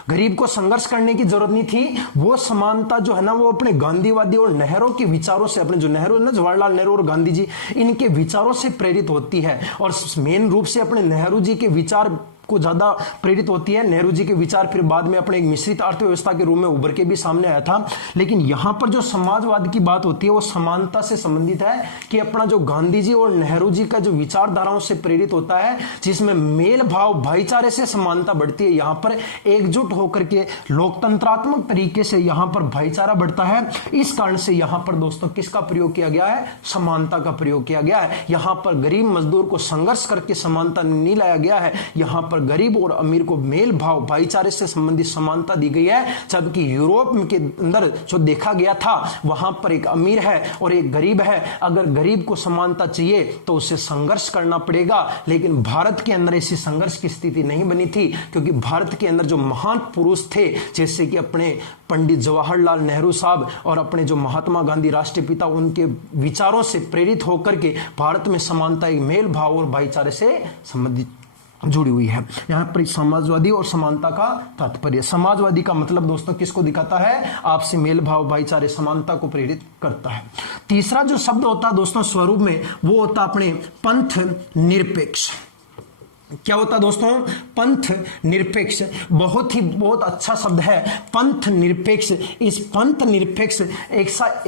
गरीब को संघर्ष करने की जरूरत नहीं थी। वो समानता जो है ना, वो अपने गांधीवादी और नेहरू के विचारों से, अपने जो नेहरू है ना, जवाहरलाल नेहरू और गांधी जी, इनके विचारों से प्रेरित होती है। और मेन रूप से अपने नेहरू जी के विचार को ज्यादा प्रेरित होती है। नेहरू जी के विचार फिर बाद में अपने एक मिश्रित अर्थव्यवस्था के रूप में उभर के भी सामने आया था। लेकिन यहां पर जो समाजवाद की बात होती है वो समानता से संबंधित है कि अपना जो गांधी जी और नेहरू जी का जो विचारधाराओं से प्रेरित होता है, जिसमें मेल भाव भाईचारे से समानता बढ़ती है। यहां पर एकजुट होकर के लोकतंत्रात्मक तरीके से यहां पर भाईचारा बढ़ता है। इस कारण से यहां पर दोस्तों किसका प्रयोग किया गया है? समानता का प्रयोग किया गया है। यहां पर गरीब मजदूर को संघर्ष करके समानता नहीं लाया गया है। यहां पर गरीब और अमीर को मेल भाव भाईचारे से संबंधित समानता दी गई है। जबकि यूरोप के अंदर जो देखा गया था, वहां पर एक अमीर है और एक गरीब है। अगर गरीब को समानता चाहिए तो उसे संघर्ष करना पड़ेगा। लेकिन भारत के अंदर ऐसी संघर्ष की स्थिति नहीं बनी थी, क्योंकि भारत के अंदर जो महान पुरुष थे, जैसे कि अपने पंडित जवाहरलाल नेहरू साहब और अपने जो महात्मा गांधी राष्ट्रीय पिता, उनके विचारों से प्रेरित होकर के भारत में समानता एक मेल भाव और भाईचारे से संबंधित जुड़ी हुई है। यहां पर समाजवादी और समानता का तात्पर्य, समाजवादी का मतलब दोस्तों किसको दिखाता है? आपसी मेल भाव भाईचारे समानता को प्रेरित करता है। तीसरा जो शब्द होता है दोस्तों स्वरूप में, वो होता अपने पंथ निरपेक्ष। क्या होता है दोस्तों? पंथ निरपेक्ष। बहुत अच्छा शब्द है, पंथ निरपेक्ष। इस पंथ निरपेक्ष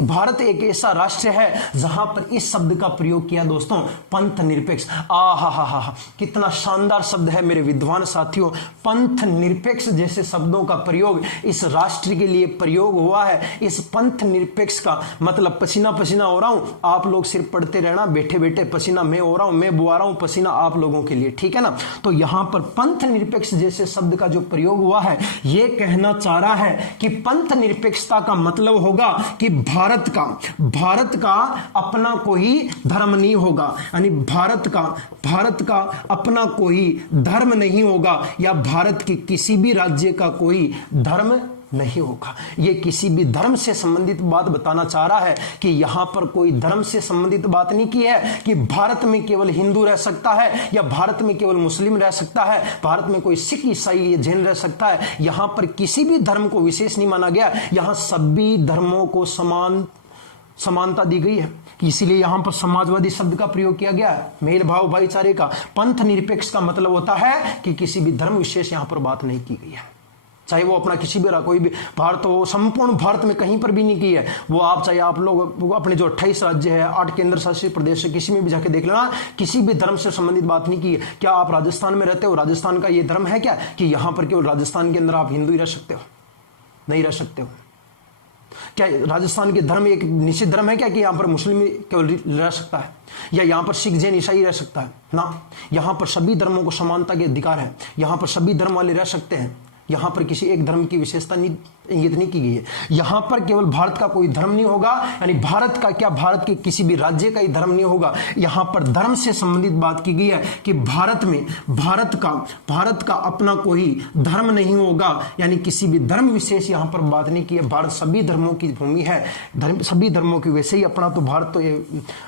भारत एक ऐसा राष्ट्र है जहां पर इस शब्द का प्रयोग किया दोस्तों, पंथ निरपेक्ष। हा, कितना शानदार शब्द है मेरे विद्वान साथियों। पंथ निरपेक्ष जैसे शब्दों का प्रयोग इस राष्ट्र के लिए प्रयोग हुआ है। इस पंथ निरपेक्ष का मतलब पसीना पसीना हो रहा हूं, आप लोग सिर्फ पढ़ते रहना, बैठे बैठे पसीना मैं हो रहा हूं, मैं बुआ रहा हूं पसीना आप लोगों के लिए, ठीक है ना। तो यहां पर पंथ निरपेक्ष जैसे शब्द का जो प्रयोग हुआ है, यह कहना चाह रहा है कि पंथ निरपेक्षता का मतलब होगा कि भारत का अपना कोई धर्म नहीं होगा, यानी भारत का अपना कोई धर्म नहीं होगा, या भारत के किसी भी राज्य का कोई धर्म नहीं होगा। ये किसी भी धर्म से संबंधित बात बताना चाह रहा है कि यहां पर कोई धर्म से संबंधित बात नहीं की है कि भारत में केवल हिंदू रह सकता है या भारत में केवल मुस्लिम रह सकता है, भारत में कोई सिख ईसाई जैन रह सकता है। यहां पर किसी भी धर्म को विशेष नहीं माना गया। यहां सभी धर्मों को समानता दी गई है। इसीलिए यहां पर समाजवादी शब्द का प्रयोग किया गया है, मेल भाव भाईचारे का। पंथ निरपेक्ष का मतलब होता है कि किसी भी धर्म विशेष यहां पर बात नहीं की गई है, चाहे वो अपना किसी भी कोई भी भारत हो, संपूर्ण भारत में कहीं पर भी नहीं की है वो। आप चाहे आप लोग अपने जो 28 राज्य है, 8 केंद्र शासित प्रदेश है, किसी में भी जाके देख लेना, किसी भी धर्म से संबंधित बात नहीं की है। क्या आप राजस्थान में रहते हो, राजस्थान का ये धर्म है क्या कि यहां पर केवल राजस्थान के अंदर आप हिंदू ही रह सकते हो? नहीं रह सकते हो। क्या राजस्थान के धर्म एक निश्चित धर्म है क्या कि यहां पर मुस्लिम केवल रह सकता है, या यहां पर सिख जैन ईसाई रह सकता है? ना, यहां पर सभी धर्मों को समानता के अधिकार है। यहां पर सभी धर्म वाले रह सकते हैं। यहां पर किसी एक धर्म की विशेषता इंगित नहीं की गई है। यहां पर केवल भारत का कोई धर्म नहीं होगा, यानी भारत के किसी भी राज्य का ही धर्म नहीं होगा। यहां पर धर्म से संबंधित बात की गई है कि भारत का अपना कोई धर्म नहीं होगा, यानी किसी भी धर्म विशेष यहां पर बात नहीं की है। भारत सभी धर्मों की भूमि है, सभी धर्मों की। वैसे ही अपना तो भारत तो ये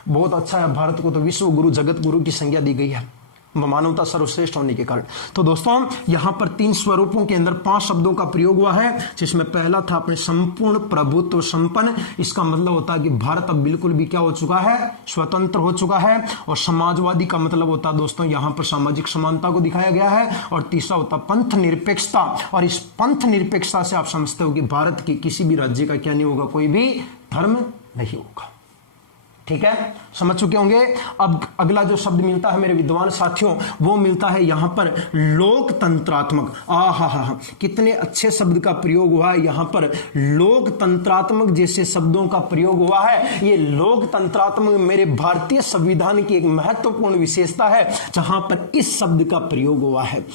बहुत अच्छा है, भारत को तो विश्व गुरु जगत गुरु की संज्ञा दी गई है। मानवता सर्वश्रेष्ठ होने के कारण। तो दोस्तों यहां पर 3 स्वरूपों के अंदर 5 शब्दों का प्रयोग हुआ है, जिसमें पहला था अपने संपूर्ण प्रभुत्व संपन्न। इसका मतलब होता है कि भारत अब बिल्कुल भी क्या हो चुका है, स्वतंत्र हो चुका है। और समाजवादी का मतलब होता है दोस्तों यहां पर सामाजिक समानता को दिखाया गया है। और तीसरा होता पंथ निरपेक्षता, और इस पंथ निरपेक्षता से आप समझते हो कि भारत के किसी भी राज्य का क्या नहीं होगा, कोई भी धर्म नहीं होगा। ठीक है, समझ चुके होंगे। अब अगला जो शब्द मिलता है मेरे विद्वान साथियों, वो मिलता है यहां पर लोकतंत्रात्मक। हा, कितने अच्छे शब्द का प्रयोग हुआ है यहां पर, लोकतंत्रात्मक जैसे शब्दों का प्रयोग हुआ है। ये लोकतंत्रात्मक मेरे भारतीय संविधान की एक महत्वपूर्ण विशेषता है, जहां पर इस शब्द का प्रयोग हुआ है,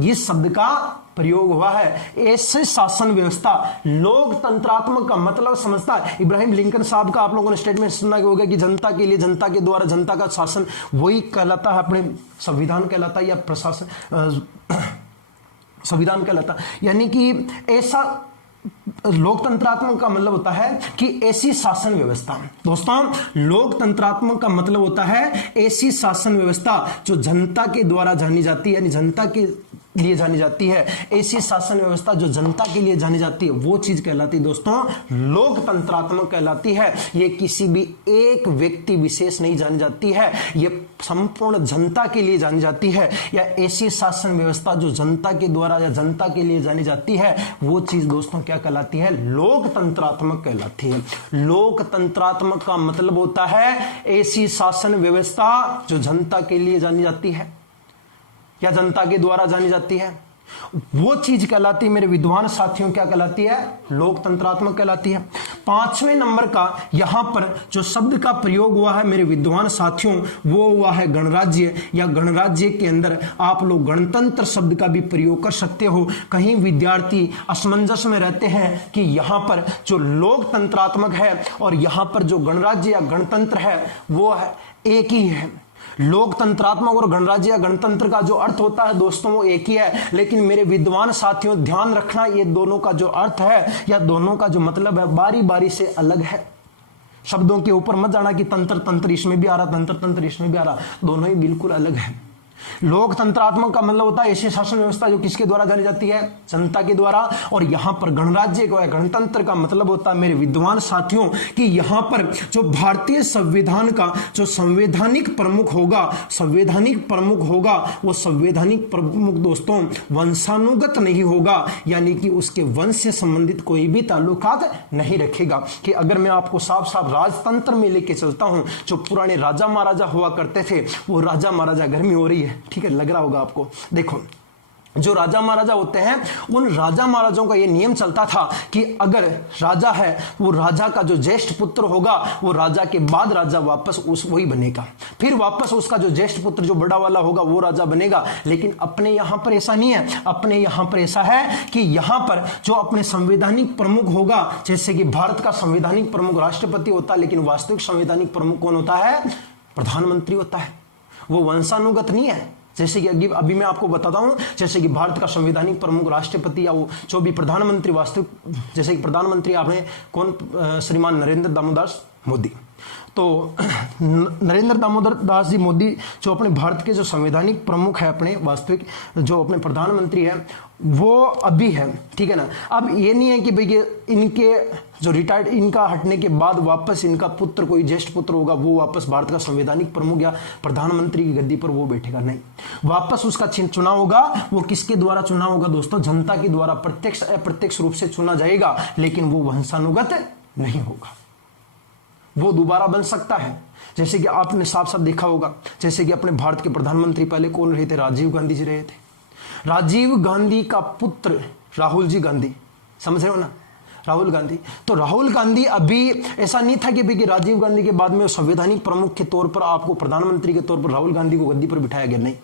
इस शब्द का प्रयोग हुआ है। ऐसे शासन व्यवस्था, लोकतंत्रात्मक का मतलब समझता है इब्राहिम लिंकन साहब का आप लोगों ने स्टेटमेंट सुना होगा कि जनता के लिए, जनता के द्वारा, जनता का शासन, वही कहलाता है अपने संविधान कहलाता है, या प्रशासन संविधान कहलाता, यानी कि ऐसा लोकतंत्रात्मक का मतलब होता है कि ऐसी शासन व्यवस्था। दोस्तों लोकतंत्रात्मक का मतलब होता है ऐसी शासन व्यवस्था जो जनता के द्वारा जानी जाती है, यानी जनता के लिए जानी जाती है। ऐसी शासन व्यवस्था जो जनता के लिए जानी जाती है वो चीज कहलाती है दोस्तों लोकतंत्रात्मक कहलाती है। ये किसी भी एक व्यक्ति विशेष नहीं जानी जाती है, ये संपूर्ण जनता के लिए जानी जाती है। या ऐसी शासन व्यवस्था जो जनता के द्वारा या जनता के लिए जानी जाती है वो चीज दोस्तों क्या कहलाती है, लोकतंत्रात्मक कहलाती है। लोकतंत्रात्मक का मतलब होता है ऐसी शासन व्यवस्था जो जनता के लिए जानी जाती है या जनता के द्वारा जानी जाती है, वो चीज कहलाती है मेरे विद्वान साथियों, क्या कहलाती है, लोकतंत्रात्मक कहलाती है। 5वें नंबर का यहां पर जो शब्द का प्रयोग हुआ है मेरे विद्वान साथियों, वो हुआ है गणराज्य, या गणराज्य के अंदर आप लोग गणतंत्र शब्द का भी प्रयोग कर सकते हो। कहीं विद्यार्थी असमंजस में रहते हैं कि यहां पर जो लोकतंत्रात्मक है और यहां पर जो गणराज्य या गणतंत्र है वो है एक ही है। लोकतंत्रात्मक और गणराज्य या गणतंत्र का जो अर्थ होता है दोस्तों वो एक ही है, लेकिन मेरे विद्वान साथियों ध्यान रखना ये दोनों का जो अर्थ है या दोनों का जो मतलब है बारी बारी से अलग है। शब्दों के ऊपर मत जाना कि तंत्र तंत्र इसमें भी आ रहा, तंत्र तंत्र इसमें भी आ रहा, दोनों ही बिल्कुल अलग है। लोकतंत्रात्मक का मतलब होता है ऐसी शासन व्यवस्था जो किसके द्वारा जानी जाती है, जनता के द्वारा। और यहां पर गणराज्य को या गणतंत्र का मतलब होता है मेरे विद्वान साथियों कि यहां पर जो भारतीय संविधान का जो संवैधानिक प्रमुख होगा, संवैधानिक प्रमुख होगा, वो संवैधानिक प्रमुख दोस्तों वंशानुगत नहीं होगा, यानी कि उसके वंश से संबंधित कोई भी ताल्लुकात नहीं रखेगा। कि अगर मैं आपको साफ साफ राजतंत्र में लेके चलता हूं, जो पुराने राजा महाराजा हुआ करते थे, वो राजा महाराजा, गर्मी हो रही है ठीक है, लग रहा होगा आपको, देखो जो राजा महाराजा होते हैं उन राजा महाराजाओं का ये नियम चलता था कि अगर राजा है वो राजा का जो ज्येष्ठ पुत्र होगा वो राजा के बाद राजा वापस उस वही बनेगा, फिर वापस उसका जो ज्येष्ठ पुत्र जो बड़ा वाला होगा वो राजा बनेगा। लेकिन अपने यहां पर ऐसा नहीं है, अपने यहां पर ऐसा है कि यहां पर जो अपने संवैधानिक प्रमुख होगा, जैसे कि भारत का संवैधानिक प्रमुख राष्ट्रपति होता है, लेकिन वास्तविक संवैधानिक प्रमुख कौन होता है, प्रधानमंत्री होता है। वो वंशानुगत नहीं है। जैसे कि अभी मैं आपको बताता हूं, जैसे कि भारत का संवैधानिक प्रमुख राष्ट्रपति या वो जो भी प्रधानमंत्री वास्तविक, जैसे कि प्रधानमंत्री आपने कौन, श्रीमान नरेंद्र दामोदर मोदी। तो नरेंद्र दामोदर दास जी मोदी जो अपने भारत के जो संवैधानिक प्रमुख है, अपने वास्तविक जो अपने प्रधानमंत्री है, वो अभी है, ठीक है ना। अब ये नहीं है कि भाई इनके जो रिटायर्ड, इनका हटने के बाद वापस इनका पुत्र कोई ज्येष्ठ पुत्र होगा वो वापस भारत का संवैधानिक प्रमुख या प्रधानमंत्री की गद्दी पर वो बैठेगा, नहीं, वापस उसका चुनाव होगा। वो किसके द्वारा चुनाव होगा दोस्तों, जनता के द्वारा प्रत्यक्ष अप्रत्यक्ष रूप से चुना जाएगा, लेकिन वो वंशानुगत नहीं होगा, वो दोबारा बन सकता है। जैसे कि आपने साफ साफ देखा होगा, जैसे कि अपने भारत के प्रधानमंत्री पहले कौन रहे थे, राजीव गांधी जी रहे थे। राजीव गांधी का पुत्र राहुल जी गांधी, समझ रहे हो ना, राहुल गांधी। तो राहुल गांधी अभी ऐसा नहीं था कि राजीव गांधी के बाद में संवैधानिक प्रमुख के तौर पर आपको प्रधानमंत्री के तौर पर राहुल गांधी को गद्दी पर बिठाया गया, नहीं,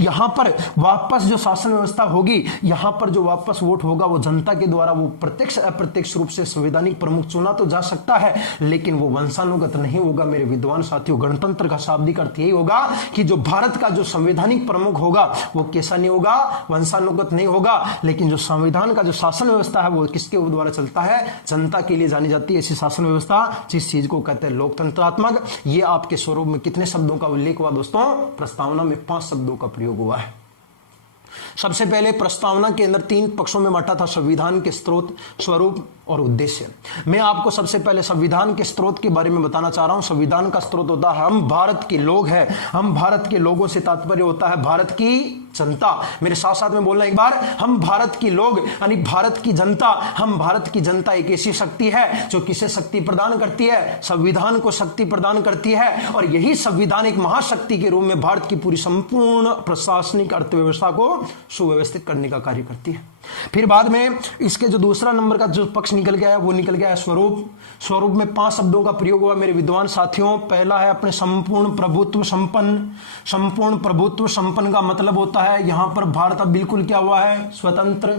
यहां पर वापस जो शासन व्यवस्था होगी, यहां पर जो वापस वोट होगा वो जनता के द्वारा, वो प्रत्यक्ष अप्रत्यक्ष रूप से संवैधानिक प्रमुख चुना तो जा सकता है, लेकिन वो वंशानुगत नहीं होगा मेरे विद्वान साथियों। गणतंत्र का शाब्दिक अर्थ यही होगा कि जो भारत का जो संवैधानिक प्रमुख होगा वो कैसा नहीं होगा, वंशानुगत नहीं होगा, लेकिन जो संविधान का जो शासन व्यवस्था है वो किसके द्वारा चलता है, जनता के लिए जानी जाती है ऐसी शासन व्यवस्था, जिस चीज को कहते हैं लोकतंत्रात्मक। ये आपके स्वरूप में कितने शब्दों का उल्लेख हुआ दोस्तों, प्रस्तावना में 5 शब्दों का प्रयोग हुआ है। सबसे पहले प्रस्तावना के अंदर 3 पक्षों में बांटा था, संविधान के स्रोत, स्वरूप और उद्देश्य। मैं आपको सबसे पहले संविधान के स्रोत के बारे में बताना चाह रहा हूं। संविधान का स्रोत होता है हम भारत के लोग हैं, हम भारत के लोगों से तात्पर्य होता है भारत की जनता। मेरे साथ साथ में बोलना एक बार, हम भारत के लोग यानी भारत की जनता। हम भारत की जनता एक ऐसी शक्ति है जो किसे शक्ति प्रदान करती है, संविधान को शक्ति प्रदान करती है, और यही संविधान एक महाशक्ति के रूप में भारत की पूरी संपूर्ण प्रशासनिक अर्थव्यवस्था को सुव्यवस्थित करने का कार्य करती है। फिर बाद में इसके जो दूसरा नंबर का जो पक्ष निकल गया है वो निकल गया है स्वरूप। स्वरूप में 5 शब्दों का प्रयोग हुआ मेरे विद्वान साथियों। पहला है अपने संपूर्ण प्रभुत्व संपन्न। संपूर्ण प्रभुत्व संपन्न का मतलब होता है यहां पर भारत अब बिल्कुल क्या हुआ है, स्वतंत्र,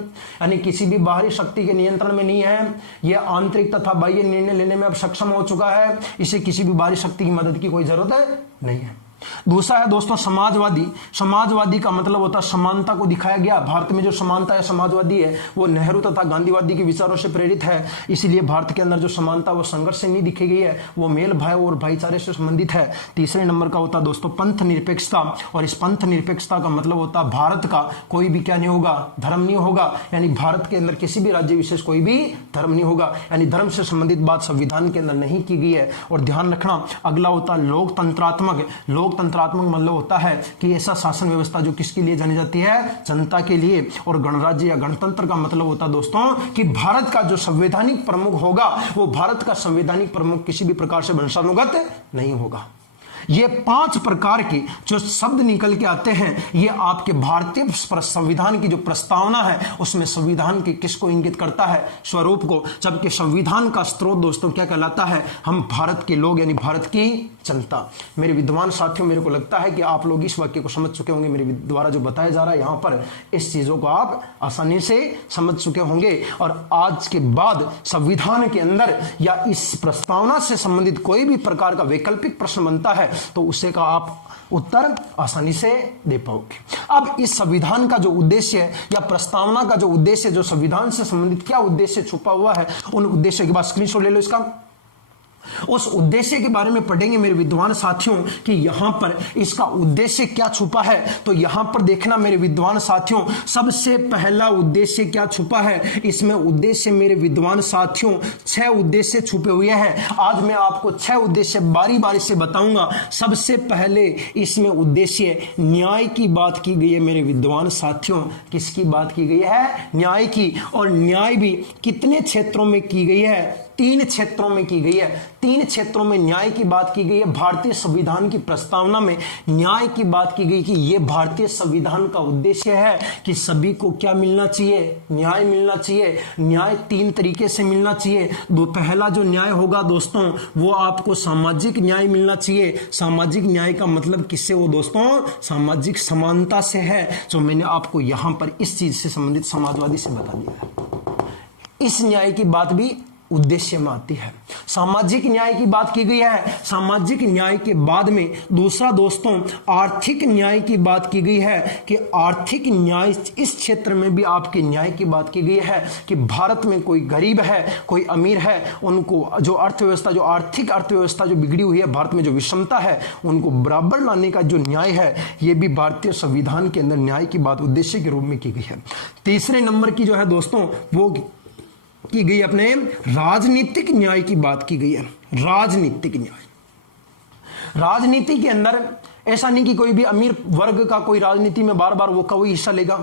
यानी किसी भी बाहरी शक्ति के नियंत्रण में नहीं है। यह आंतरिक तथा बाह्य निर्णय लेने में अब सक्षम हो चुका है। इसे किसी भी बाहरी शक्ति की मदद की कोई जरूरत नहीं है। दूसरा है दोस्तों समाजवादी। समाजवादी का मतलब होता है समानता को दिखाया गया। भारत में जो समानता है समाजवादी है वो नेहरू तथा गांधीवादी के विचारों से प्रेरित है, इसीलिए भारत के अंदर जो समानता वो संघर्ष से नहीं दिखी गई है, वो मेल भाव और भाईचारे से संबंधित है। तीसरे नंबर का होता है दोस्तों पंथ निरपेक्षता, और इस पंथ निरपेक्षता का मतलब होता है भारत का कोई भी क्या नहीं होगा, धर्म नहीं होगा, यानी भारत के अंदर किसी भी राज्य विशेष कोई भी धर्म नहीं होगा, यानी धर्म से संबंधित बात संविधान के अंदर नहीं की गई है। और ध्यान रखना अगला होता है लोकतंत्रात्मक। लोकतंत्रात्मक मतलब होता है कि ऐसा शासन व्यवस्था जो किसके लिए जानी जाती है, जनता के लिए। और गणराज्य या गणतंत्र का मतलब होता है दोस्तों कि भारत का जो संवैधानिक प्रमुख होगा वो भारत का संवैधानिक प्रमुख किसी भी प्रकार से वंशानुगत नहीं होगा। ये 5 प्रकार के जो शब्द निकल के आते हैं ये आपके भारतीय संविधान की जो प्रस्तावना है उसमें संविधान के किसको इंगित करता है, स्वरूप को। जबकि संविधान का स्रोत दोस्तों क्या कहलाता है, हम भारत के लोग यानी भारत की जनता। मेरे विद्वान साथियों मेरे को लगता है कि आप लोग इस वाक्य को समझ चुके होंगे, मेरे द्वारा जो बताया जा रहा है यहां पर इस चीजों को आप आसानी से समझ चुके होंगे। और आज के बाद संविधान के अंदर या इस प्रस्तावना से संबंधित कोई भी प्रकार का वैकल्पिक प्रश्न बनता है तो उसे का आप उत्तर आसानी से दे पाओगे। अब इस संविधान का जो उद्देश्य है या प्रस्तावना का जो उद्देश्य, जो संविधान से संबंधित क्या उद्देश्य छुपा हुआ है, उन उद्देश्य के बाद स्क्रीनशॉट ले लो इसका। उस उद्देश्य के बारे में पढ़ेंगे मेरे विद्वान साथियों कि यहां पर इसका उद्देश्य क्या छुपा है। तो यहां पर देखना मेरे विद्वान साथियों, सबसे पहला उद्देश्य क्या छुपा है इसमें। उद्देश्य मेरे विद्वान साथियों 6 उद्देश्य छुपे हुए हैं। आज मैं आपको 6 उद्देश्य बारी बारी से बताऊंगा। सबसे पहले इसमें उद्देश्य न्याय की बात की गई है मेरे विद्वान साथियों। किसकी बात की गई है, न्याय की। और न्याय भी कितने क्षेत्रों में की गई है, 3 क्षेत्रों में की गई है। 3 क्षेत्रों में न्याय की बात की गई है। भारतीय संविधान की प्रस्तावना में न्याय की बात की गई कि यह भारतीय संविधान का उद्देश्य है कि सभी को क्या मिलना चाहिए, न्याय मिलना चाहिए। न्याय 3 तरीके से मिलना चाहिए। पहला जो न्याय होगा दोस्तों वो आपको सामाजिक न्याय मिलना चाहिए। सामाजिक न्याय का मतलब किससे हो दोस्तों, सामाजिक समानता से है, जो मैंने आपको यहां पर इस चीज से संबंधित समाजवादी से बता दिया है। इस न्याय की बात भी उद्देश्य में आती है। सामाजिक न्याय की बात की गई है। सामाजिक न्याय के बाद में दूसरा दोस्तों आर्थिक न्याय की बात की गई है कि आर्थिक न्याय, इस क्षेत्र में भी आपके न्याय की बात की गई है कि भारत में कोई गरीब है कोई अमीर है, उनको जो अर्थव्यवस्था, जो आर्थिक अर्थव्यवस्था जो बिगड़ी हुई है, भारत में जो विषमता है उनको बराबर लाने का जो न्याय है ये भी भारतीय संविधान के अंदर न्याय की बात उद्देश्य के रूप में की गई है। तीसरे नंबर की जो है दोस्तों वो की गई अपने राजनीतिक न्याय की बात की गई है। राजनीतिक न्याय, राजनीति के अंदर ऐसा नहीं कि कोई भी अमीर वर्ग का कोई राजनीति में बार बार वो कोई हिस्सा लेगा,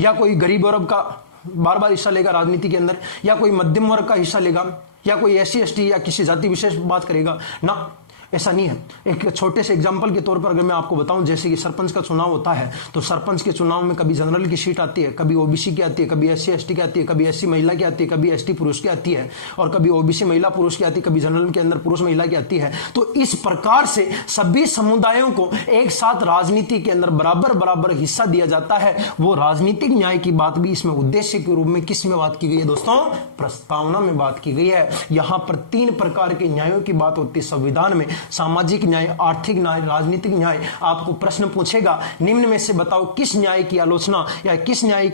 या कोई गरीब वर्ग का बार बार हिस्सा लेगा राजनीति के अंदर, या कोई मध्यम वर्ग का हिस्सा लेगा, या कोई SC ST या किसी जाति विशेष बात करेगा ना। ऐसा नहीं है। एक छोटे से एग्जांपल के तौर पर अगर मैं आपको बताऊं, जैसे कि सरपंच का चुनाव होता है, तो सरपंच के चुनाव में कभी जनरल की सीट आती है, कभी ओबीसी की आती है, कभी एससी एसटी की आती है, कभी एससी महिला की आती है, कभी एसटी पुरुष की आती है, और कभी ओबीसी महिला पुरुष की आती है, कभी जनरल के अंदर पुरुष महिला की आती है। तो इस प्रकार से सभी समुदायों को एक साथ राजनीति के अंदर बराबर बराबर हिस्सा दिया जाता है। वो राजनीतिक न्याय की बात भी इसमें उद्देश्य के रूप में किस में बात की गई है दोस्तों? प्रस्तावना में बात की गई है। यहां पर 3 प्रकार के न्यायों की बात होती है संविधान में, सामाजिक न्याय, आर्थिक न्याय, राजनीतिक न्याय। आपको प्रश्न पूछेगा निम्न में से बताओ किस न्याय की आलोचना या किस न्याय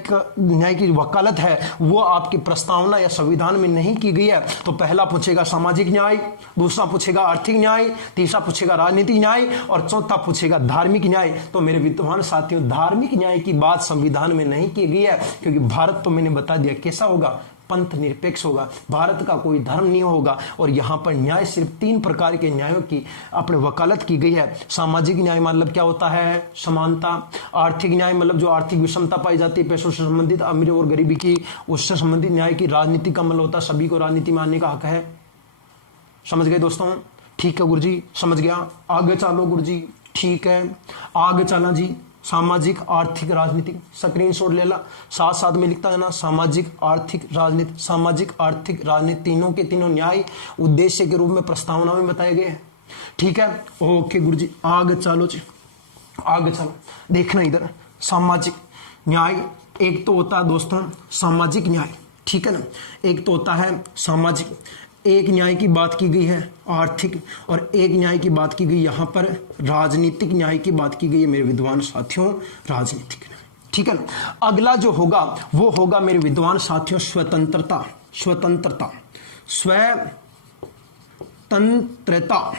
की वकालत है वो आपकी प्रस्तावना या संविधान में नहीं की गई है। तो पहला पूछेगा सामाजिक न्याय, दूसरा पूछेगा आर्थिक न्याय, तीसरा पूछेगा राजनीतिक न्याय और चौथा पूछेगा धार्मिक न्याय। तो मेरे विद्वान साथियों, धार्मिक न्याय की बात संविधान में नहीं की गई है, क्योंकि भारत तो मैंने बता दिया कैसा होगा, पंथ निरपेक्ष होगा, भारत का कोई धर्म नहीं होगा। और यहां पर न्याय सिर्फ 3 प्रकार के न्यायों की अपने वकालत की गई है। सामाजिक न्याय मतलब क्या होता है? समानता। आर्थिक न्याय मतलब जो आर्थिक विषमता पाई जाती है पैसों से संबंधित, अमीर और गरीबी की, उससे संबंधित न्याय की। राजनीति का मतलब होता है सभी को राजनीति में आने का हक है। समझ गए दोस्तों? ठीक है गुरुजी, समझ गया। आगे चलो गुरुजी, ठीक है, आगे चला जी। सामाजिक, आर्थिक, राजनीतिक, स्क्रीनशॉट ले ला, साथ साथ में लिखता है ना, सामाजिक, आर्थिक, राजनीतिक, सामाजिक, आर्थिक, राजनीतिक, तीनों के तीनों न्याय उद्देश्य के रूप में प्रस्तावना में बताए गए हैं। ठीक है, ओके गुरुजी, आगे चलो जी, आगे चलो। देखना इधर, सामाजिक न्याय एक तो होता है दोस्तों सामाजिक न्याय, ठीक है ना, एक तो होता है सामाजिक, एक न्याय की बात की गई है आर्थिक, और एक न्याय की बात की गई यहां पर राजनीतिक न्याय की बात की गई है मेरे विद्वान साथियों, राजनीतिक न्याय। ठीक है ना। अगला जो होगा वो होगा मेरे विद्वान साथियों स्वतंत्रता। स्वतंत्रता, स्वतंत्रता,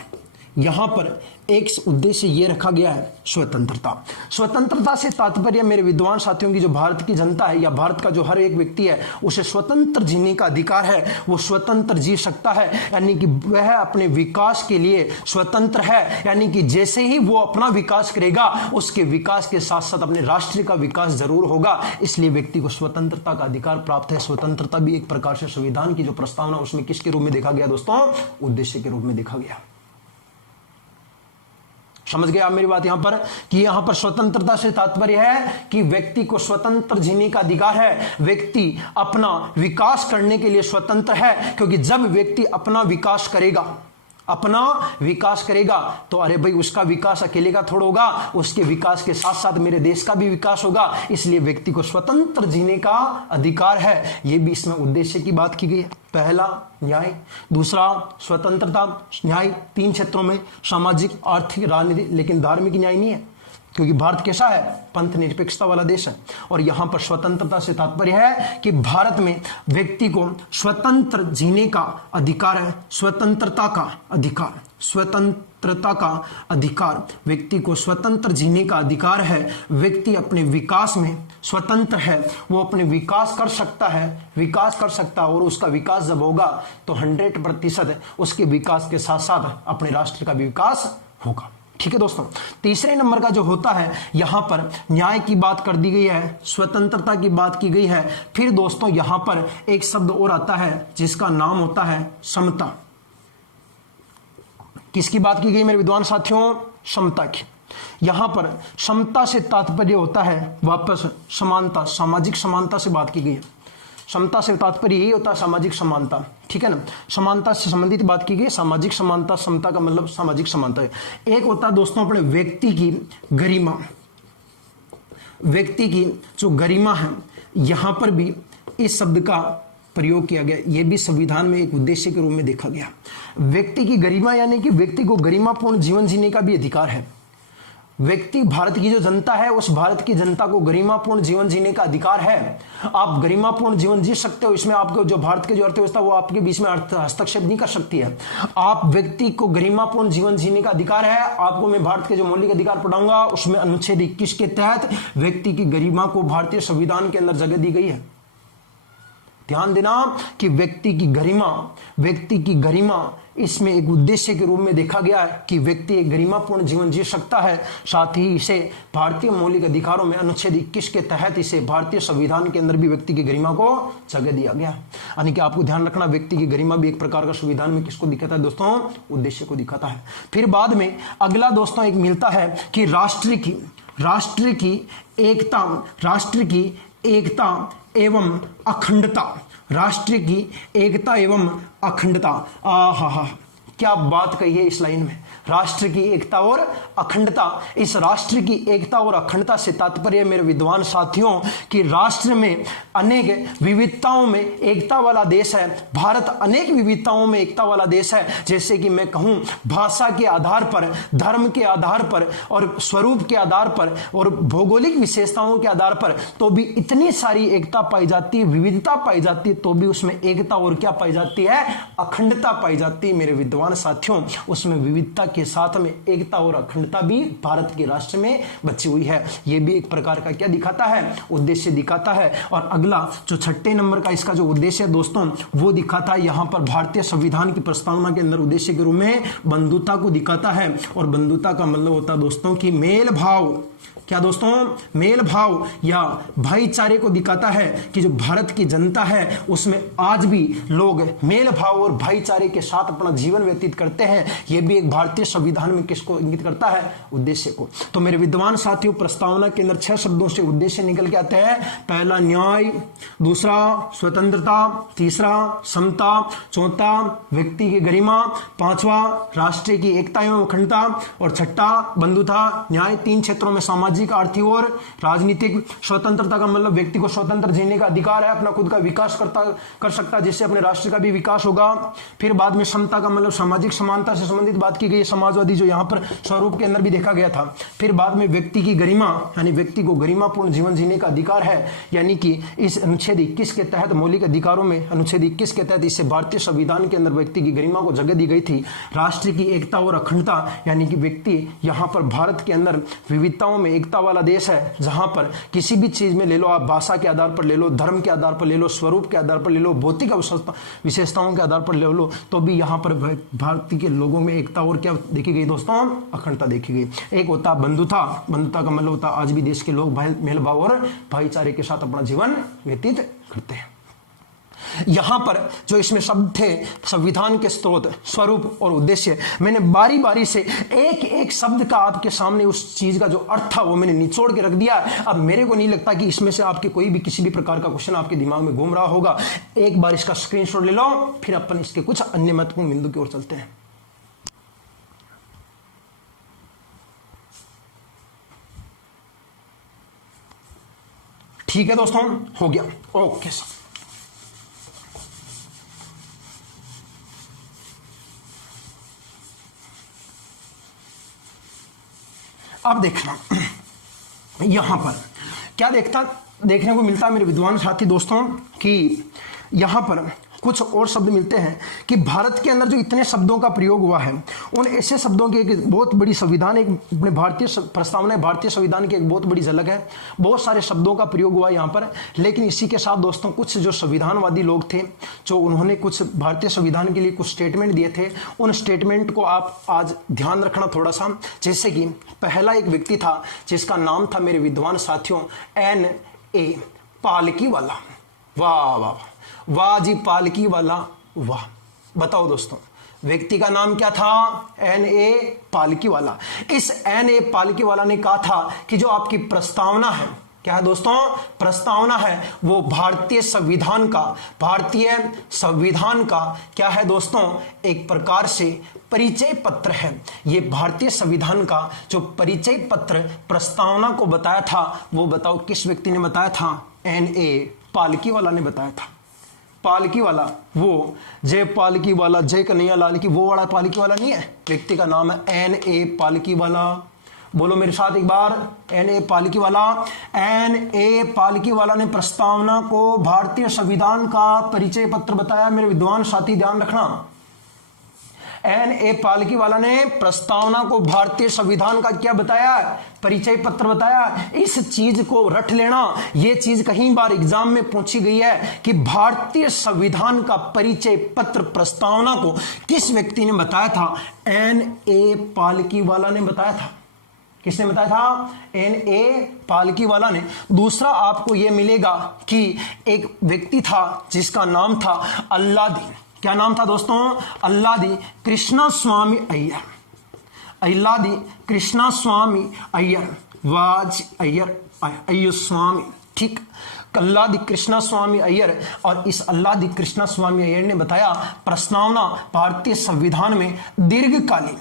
यहां पर एक उद्देश्य ये रखा गया है स्वतंत्रता। स्वतंत्रता से तात्पर्य मेरे विद्वान साथियों की जो भारत की जनता है या भारत का जो हर एक व्यक्ति है उसे स्वतंत्र जीने का अधिकार है, वो स्वतंत्र जी सकता है, यानी कि वह अपने विकास के लिए स्वतंत्र है। यानी कि जैसे ही वो अपना विकास करेगा उसके विकास के साथ साथ अपने राष्ट्र का विकास जरूर होगा, इसलिए व्यक्ति को स्वतंत्रता का अधिकार प्राप्त है। स्वतंत्रता भी एक प्रकार से संविधान की जो प्रस्तावना उसमें किसके रूप में देखा गया दोस्तों? उद्देश्य के रूप में देखा गया। समझ गए आप मेरी बात यहां पर कि यहां पर स्वतंत्रता से तात्पर्य है कि व्यक्ति को स्वतंत्र जीने का अधिकार है, व्यक्ति अपना विकास करने के लिए स्वतंत्र है। क्योंकि जब व्यक्ति अपना विकास करेगा, अपना विकास करेगा तो अरे भाई उसका विकास अकेले का थोड़ा होगा, उसके विकास के साथ साथ मेरे देश का भी विकास होगा, इसलिए व्यक्ति को स्वतंत्र जीने का अधिकार है। यह भी इसमें उद्देश्य की बात की गई है। पहला न्याय, दूसरा स्वतंत्रता न्याय 3 क्षेत्रों में, सामाजिक, आर्थिक, राजनीतिक, लेकिन धार्मिक न्याय नहीं है क्योंकि भारत कैसा है? पंथ निरपेक्षता वाला देश है। और यहां पर स्वतंत्रता से तात्पर्य है कि भारत में व्यक्ति को स्वतंत्र जीने का अधिकार है। स्वतंत्रता का अधिकार, स्वतंत्रता का अधिकार, व्यक्ति को स्वतंत्र जीने का अधिकार है। व्यक्ति अपने विकास में स्वतंत्र है, वो अपने विकास कर सकता है, विकास कर सकता है, और उसका विकास जब होगा तो 100% उसके विकास के साथ साथ अपने राष्ट्र का भी विकास होगा। ठीक है दोस्तों। तीसरे नंबर का जो होता है यहां पर न्याय की बात कर दी गई है, स्वतंत्रता की बात की गई है। फिर दोस्तों यहां पर एक शब्द और आता है जिसका नाम होता है समता। किसकी बात की गई मेरे विद्वान साथियों? समता की। यहां पर समता से तात्पर्य होता है वापस समानता, सामाजिक समानता से बात की गई है। समता से तात्पर्य यही होता है सामाजिक समानता, ठीक है ना, समानता से संबंधित बात की गई। सामाजिक समानता, समता का मतलब सामाजिक समानता है। एक होता है दोस्तों अपने व्यक्ति की गरिमा, व्यक्ति की जो गरिमा है, यहां पर भी इस शब्द का प्रयोग किया गया। यह भी संविधान में एक उद्देश्य के रूप में देखा गया। व्यक्ति की गरिमा यानी कि व्यक्ति को गरिमापूर्ण जीवन जीने का भी अधिकार है। व्यक्ति, भारत की जो जनता है उस भारत की जनता को गरिमापूर्ण जीवन जीने का अधिकार है। आप गरिमापूर्ण जीवन जी सकते हो, इसमें आपको जो भारत की जो अर्थव्यवस्था वो आपके बीच में हस्तक्षेप नहीं कर सकती है। आप व्यक्ति को गरिमापूर्ण जीवन जीने का अधिकार है। आपको मैं भारत के जो मौलिक अधिकार पढ़ाऊंगा उसमें अनुच्छेद 21 के तहत व्यक्ति की गरिमा को भारतीय संविधान के अंदर जगह दी गई है। ध्यान देना कि व्यक्ति की गरिमा इसमें एक उद्देश्य के रूप में देखा गया है कि व्यक्ति एक गरिमापूर्ण जीवन जी सकता है। साथ ही इसे भारतीय मौलिक अधिकारों में अनुच्छेद 21 के तहत इसे भारतीय संविधान के अंदर भी व्यक्ति की गरिमा को जगह दिया गया। यानी कि आपको ध्यान रखना, व्यक्ति की गरिमा भी एक प्रकार का संविधान में किसको दिखाता है दोस्तों? उद्देश्य को दिखाता है। फिर बाद में अगला दोस्तों एक मिलता है कि राष्ट्र की एकता एवं अखंडता, राष्ट्र की एकता एवं अखंडता। आहा, क्या बात कही है इस लाइन में, राष्ट्र की एकता और अखंडता। इस राष्ट्र की एकता और अखंडता से तात्पर्य मेरे विद्वान साथियों कि राष्ट्र में अनेक विविधताओं में एकता वाला देश है। भारत अनेक विविधताओं में एकता वाला देश है। जैसे कि मैं कहूं, भाषा के आधार पर, धर्म के आधार पर और स्वरूप के आधार पर और भौगोलिक विशेषताओं के आधार पर तो भी इतनी सारी एकता पाई जाती है, विविधता पाई जाती है, तो भी उसमें एकता और क्या पाई जाती है? अखंडता पाई जाती है। मेरे विद्वान साथियों, उसमें विविधता के साथ में एकता और अखंडता भी भारत के राष्ट्र में बची हुई है। यह भी एक प्रकार का क्या दिखाता है? उद्देश्य दिखाता है। और अगला जो 6 नंबर का इसका जो उद्देश्य है दोस्तों, वो दिखाता है यहां पर भारतीय संविधान की प्रस्तावना के अंदर उद्देश्य के रूप में बंधुता को दिखाता है। और बंधुता का मतलब होता है दोस्तों कि मेल भाव, क्या दोस्तों? मेल भाव या भाईचारे को दिखाता है कि जो भारत की जनता है उसमें आज भी लोग मेल भाव और भाईचारे के साथ अपना जीवन व्यतीत करते हैं। यह भी एक भारतीय संविधान में किसको इंगित करता है? उद्देश्य को। तो मेरे विद्वान साथियों, प्रस्तावना के अंदर 6 शब्दों से उद्देश्य निकल के आते हैं। पहला न्याय, दूसरा स्वतंत्रता, तीसरा समता, चौथा व्यक्ति की गरिमा, पांचवा राष्ट्र की एकता एवं अखंडता और छठा बंधुता। न्याय 3 क्षेत्रों में, सामाजिक, आर्थिक और राजनीतिक। स्वतंत्रता का मतलब व्यक्ति को स्वतंत्र जीने का अधिकार है, अपना खुद का विकास कर सकता है, जिससे अपने राष्ट्र का भी विकास होगा। फिर बाद में समता का मतलब सामाजिक समानता से संबंधित बात की गई, समाजवादी जो यहां पर स्वरूप के अंदर भी देखा गया था। फिर बाद में व्यक्ति की गरिमा, यानी व्यक्ति को गरिमापूर्ण जीवन जीने का अधिकार है, यानी कि इस अनुच्छेद 21 के तहत मौलिक अधिकारों में अनुच्छेद 21 के तहत इससे भारतीय संविधान के अंदर व्यक्ति की गरिमा को जगह दी गई थी। राष्ट्र की एकता और अखंडता, यानी कि व्यक्ति यहां पर भारत के अंदर विविधताओं में एकता वाला देश है, जहां पर किसी भी चीज में ले लो आप, भाषा के आधार पर ले लो, धर्म के आधार पर ले लो, स्वरूप के आधार पर ले लो, भौतिक विशेषताओं के आधार पर ले लो, तो भी यहां पर भारतीय के लोगों में एकता और क्या देखी गई दोस्तों? अखंडता देखी गई। एक होता बंधुता, बंधुता का मतलब होता आज भी देश के लोग मेल भाव और भाईचारे के साथ अपना जीवन व्यतीत करते हैं। यहां पर जो इसमें शब्द थे, संविधान के स्रोत, स्वरूप और उद्देश्य, मैंने बारी बारी से एक एक शब्द का आपके सामने उस चीज का जो अर्थ था वो मैंने निचोड़ के रख दिया। अब मेरे को नहीं लगता कि इसमें से आपके कोई भी किसी भी प्रकार का क्वेश्चन आपके दिमाग में घूम रहा होगा। एक बार इसका स्क्रीनशॉट ले लो, फिर अपन इसके कुछ अन्य महत्वपूर्ण बिंदु की ओर चलते हैं। ठीक है दोस्तों, हो गया। ओके सर, अब देखना यहां पर क्या देखने को मिलता है मेरे विद्वान साथी दोस्तों कि यहां पर कुछ और शब्द मिलते हैं कि भारत के अंदर जो इतने शब्दों का प्रयोग हुआ है, उन ऐसे शब्दों की एक बहुत बड़ी संविधान, एक भारतीय प्रस्तावना, भारतीय संविधान की एक बहुत बड़ी झलक है। बहुत सारे शब्दों का प्रयोग हुआ यहाँ पर, लेकिन इसी के साथ दोस्तों कुछ जो संविधानवादी लोग थे, जो उन्होंने कुछ भारतीय संविधान के लिए कुछ स्टेटमेंट दिए थे, उन स्टेटमेंट को आप आज ध्यान रखना थोड़ा सा। जैसे कि पहला एक व्यक्ति था जिसका नाम था मेरे विद्वान साथियों N.A. पालकीवाला। वाह वाह वाह जी, पालकीवाला, वाह। बताओ दोस्तों, व्यक्ति का नाम क्या था? N.A. पालकीवाला। इस N.A. पालकीवाला ने कहा था कि जो आपकी प्रस्तावना है, क्या है दोस्तों? प्रस्तावना है, वो भारतीय संविधान का क्या है दोस्तों? एक प्रकार से परिचय पत्र है। ये भारतीय संविधान का जो परिचय पत्र प्रस्तावना को बताया था, वो बताओ किस व्यक्ति ने बताया था? N.A. पालकीवाला ने बताया था। पालकीवाला, वो जय पालकीवाला, जय कन्हैया लाल की वो वाला पालकीवाला नहीं है। व्यक्ति का नाम है N.A. पालकीवाला। बोलो मेरे साथ एक बार, N.A. पालकीवाला। N.A. पालकीवाला ने प्रस्तावना को भारतीय संविधान का परिचय पत्र बताया। मेरे विद्वान साथी ध्यान रखना, N.A. पालकीवाला ने प्रस्तावना को भारतीय संविधान का क्या बताया, परिचय पत्र बताया। इस चीज को रट लेना, यह चीज कहीं बार एग्जाम में पूछी गई है कि भारतीय संविधान का परिचय पत्र प्रस्तावना को किस व्यक्ति ने बताया था। N.A. पालकीवाला ने बताया था। किसने बताया था? N.A. पालकीवाला ने। दूसरा आपको यह मिलेगा कि एक व्यक्ति था जिसका नाम था अल्लादी। क्या नाम था दोस्तों? अल्लादी कृष्णा स्वामी अय्यर। अल्लादी कृष्णा स्वामी अय्यर, वाज अय्यर अय्यर स्वामी, ठीक। अल्लादी कृष्णा स्वामी अय्यर, और इस अल्लादी कृष्णा स्वामी अय्यर ने बताया प्रस्तावना भारतीय संविधान में दीर्घकालीन,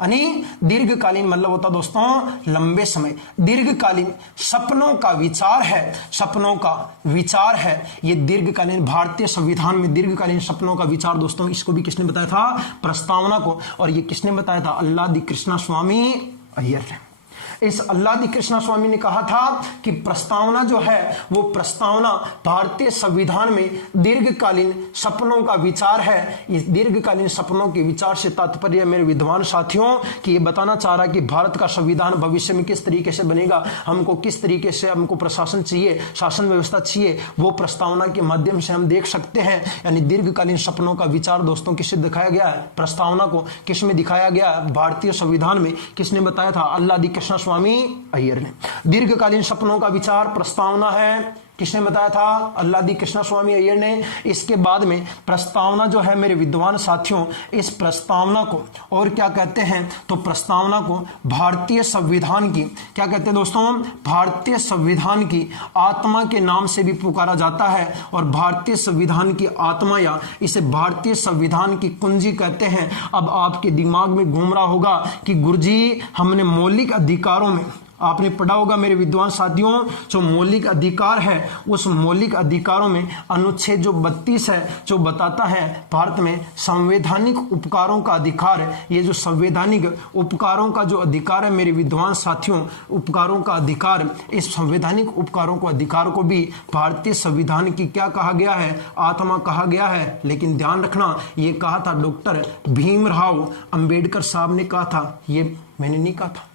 यानी दीर्घकालीन मतलब होता दोस्तों लंबे समय, दीर्घकालीन सपनों का विचार है, सपनों का विचार है। ये दीर्घकालीन भारतीय संविधान में दीर्घकालीन सपनों का विचार दोस्तों, इसको भी किसने बताया था? प्रस्तावना को। और ये किसने बताया था? अल्लादी कृष्णा स्वामी अय्यर ने। इस अल्लादी कृष्णा स्वामी ने कहा था कि प्रस्तावना जो है वो प्रस्तावना भारतीय संविधान में दीर्घकालीन सपनों का विचार है। इस दीर्घकालीन सपनों के विचार से तात्पर्य मेरे विद्वान साथियों कि ये बताना चाह रहा है कि भारत का संविधान भविष्य में किस तरीके से बनेगा, हमको किस तरीके से हमको प्रशासन चाहिए, शासन व्यवस्था चाहिए, वो प्रस्तावना के माध्यम से हम देख सकते हैं। यानी दीर्घकालीन सपनों का विचार दोस्तों किससे दिखाया गया है? प्रस्तावना को किस में दिखाया गया है? भारतीय संविधान में। किसने बताया था? अल्लादी कृष्णा स्वामी अय्यर ने। दीर्घकालीन सपनों का विचार प्रस्तावना है, किसने बताया था? अल्लादी कृष्णा स्वामी अय्यर ने। इसके बाद में प्रस्तावना जो है मेरे विद्वान साथियों, इस प्रस्तावना को और क्या कहते हैं? तो प्रस्तावना को भारतीय संविधान की क्या कहते हैं दोस्तों? भारतीय संविधान की आत्मा के नाम से भी पुकारा जाता है। और भारतीय संविधान की आत्मा या इसे भारतीय संविधान की कुंजी कहते हैं। अब आपके दिमाग में घूम रहा होगा कि गुरुजी हमने मौलिक अधिकारों में, आपने पढ़ा होगा मेरे विद्वान साथियों, जो मौलिक अधिकार है उस मौलिक अधिकारों में अनुच्छेद जो 32 है जो बताता है भारत में संवैधानिक उपकारों का अधिकार है। ये जो संवैधानिक उपकारों का जो अधिकार है मेरे विद्वान साथियों, उपकारों का अधिकार, इस संवैधानिक उपकारों को अधिकार को भी भारतीय संविधान की क्या कहा गया है? आत्मा कहा गया है। लेकिन ध्यान रखना, ये कहा था डॉक्टर भीमराव अंबेडकर साहब ने कहा था, ये मैंने नहीं कहा था।